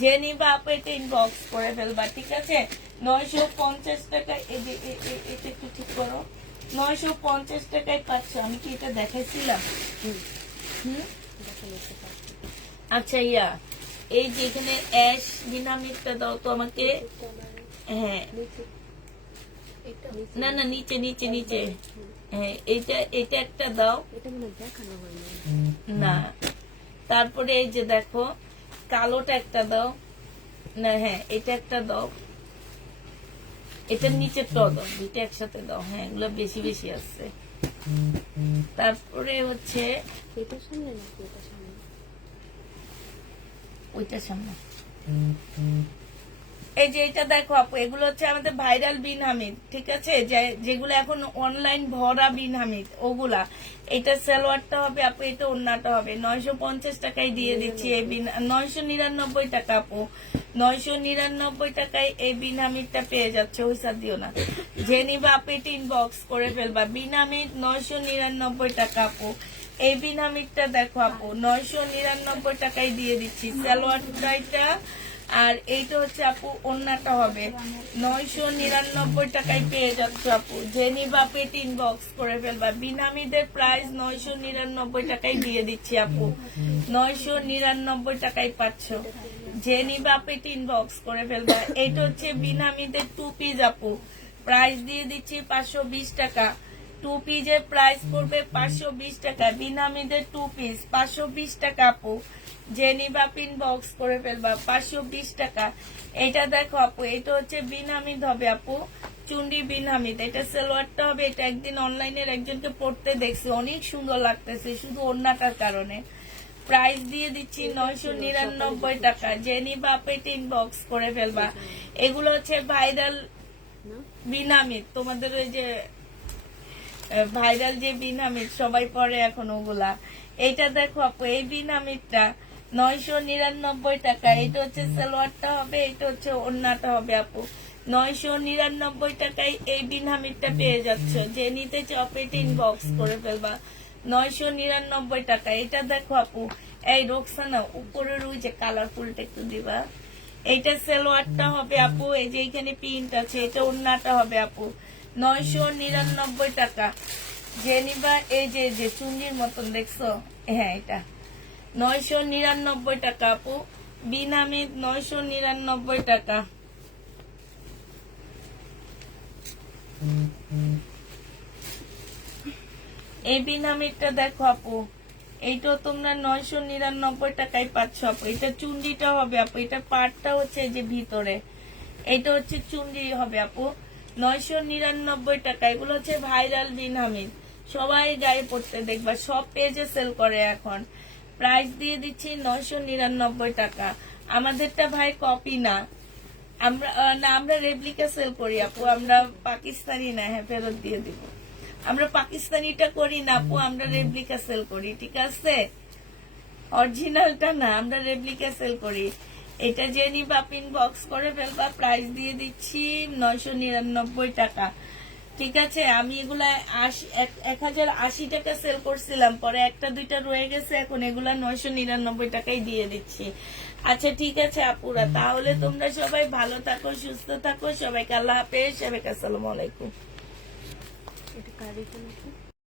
যে নিবা আপু এটা ইনবক্স করে ফেলবা, ঠিক আছে। 950 টাকায়, এটা একটু ঠিক করো, 950 টাকায় পাচ্ছ। আমি কি এটা দেখাইছিলাম? আচ্ছা ইয়া, এই যে এখানে অ্যাশ ডিনামিটটা দাও তো আমাকে। হ্যাঁ, না না, নিচে নিচে নিচে, হ্যাঁ এটা একটা দাও না। তারপরে এই যে দেখো কালোটা একটা দাও না, হ্যাঁ এটা একটা দাও, এটার নিচেরটাও দাও, দুইটা একসাথে দাও। হ্যাঁ, এগুলো বেশি বেশি আসছে। তারপরে হচ্ছে ওইটার সামনে এই যে এটা দেখো আপু, এগুলো হচ্ছে আমাদের ভাইরাল বিন হামিদ, ঠিক আছে, যেগুলো এখন অনলাইন ভরা বিন হামিদ ওগুলা। এটা সালোয়ারটা হবে আপু, এটা ওড়নাটা হবে। 950 টাকায় দিয়ে দিচ্ছি এই বিন, 999 টাকা আপু, 999 টাকায় এই বিন হামিদটা পেয়ে যাচ্ছে। ওইসা দিও না, যে নিবা আপু এটা ইনবক্স করে ফেলবা। বিন হামিদ 999 টাকা আপু। এই বিন হামিদটা দেখো আপু, 999 টাকায় দিয়ে দিচ্ছি সালোয়ারটা এটা। আর এইটা হচ্ছে আপু ওড়নাটা হবে, 999 টাকায় পেয়ে যাচ্ছে আপু। যে নিবা আপু এটা ইনবক্স করে ফেলবা। বিনামিদের প্রাইস 999 টাকায় দিয়ে দিচ্ছি আপু, 999 টাকায় পাচ্ছ। যে নিবা আপু এটা ইনবক্স করে ফেলবা। এইটা হচ্ছে বিনামিদের 2 পিস আপু, প্রাইস দিয়ে দিচ্ছি 520 টাকা। 2 পিসের প্রাইস পড়বে 520 টাকা। বিনামিদের 2 পিস 520 টাকা আপু। যে নিবা ইনবক্স করে ফেলবা, 520 টাকা। এটা দেখো আপু, এটা হচ্ছে বিন হামিদ হবে আপু, চুন্ডি বিন হামিদ। এটা সালোয়ারটা হবে, এটা একদিন অনলাইনের একজনকে পড়তে দেখছি, অনেক সুন্দর লাগতেছে শুধু ওড়নাটার কারণে। প্রাইস দিয়ে দিচ্ছি 999 টাকা। যে নিবা আপু এটা ইনবক্স করে ফেলবা। এগুলো হচ্ছে ভাইরাল বিন হামিদ, তোমাদের ওই যে ভাইরাল যে বিন হামিদ সবাই পরে এখন ওগুলা। এইটা দেখো আপু, এই বিন হামিদটা 999 টাকা। এটা হচ্ছে সালোয়ারটা হবে, এটা হচ্ছে ওড়নাটা হবে আপু। 999 টাকায় এই বিন হামিদটা পেয়ে যাচ্ছ। যে নিতে চাও এটা ইনবক্স করে ফেলবা, 999 টাকা। এটা দেখো আপু, এই রোকসানা উপরের ওই যে কালারফুলটা একটু দিবা। এইটা সালোয়ারটা হবে আপু, এই যে এখানে প্রিন্ট আছে, এটা ওড়নাটা হবে আপু, 999 টাকা। যে নিবা এই যে চুন্ডির মতন দেখছো, হ্যাঁ এটা 999 টাকা আপু। বিন হামিদ 999 টাকা। এই বিন হামিদটা দেখো আপু, এইটাও তোমরা 999 টাকায় পাচ্ছ আপু। এটা চুন্ডিটা হবে আপু, এটা পাটটা হচ্ছে যে ভিতরে, এটা হচ্ছে চুন্ডি হবে আপু, 999 টাকা। এগুলো হচ্ছে ভাইরাল বিন হামিদ, সবাই গায়ে পড়তে দেখবা, সব পেজে সেল করে এখন। প্রাইস দিয়ে দিচ্ছি 999 টাকা। আমাদেরটা ভাই কপি না, আমরা রেপ্লিকা সেল করি আপু, আমরা পাকিস্তানি না। হ্যাঁ, ফেরত দিয়ে দিব। আমরা পাকিস্তানিটা করি না আপু, আমরা রেপ্লিকা সেল করি, ঠিক আছে? অরিজিনালটা না, আমরা রেপ্লিকা সেল করি। এটা যে নিবা ইনবক্স করে ফেলবা, প্রাইস দিয়ে দিচ্ছি 999 টাকা, ঠিক আছে? আমি এগুলা 1080 টাকা সেল করছিলাম, পরে একটা দুইটা রয়ে গেছে, এখন এগুলা 999 টাকাই দিয়ে দিচ্ছি। আচ্ছা ঠিক আছে আপুরা, তাহলে তোমরা সবাই ভালো থাকো, সুস্থ থাকো, সবাইকে আল্লাহ হাফেজ, সবাইকে আসসালামু আলাইকুম।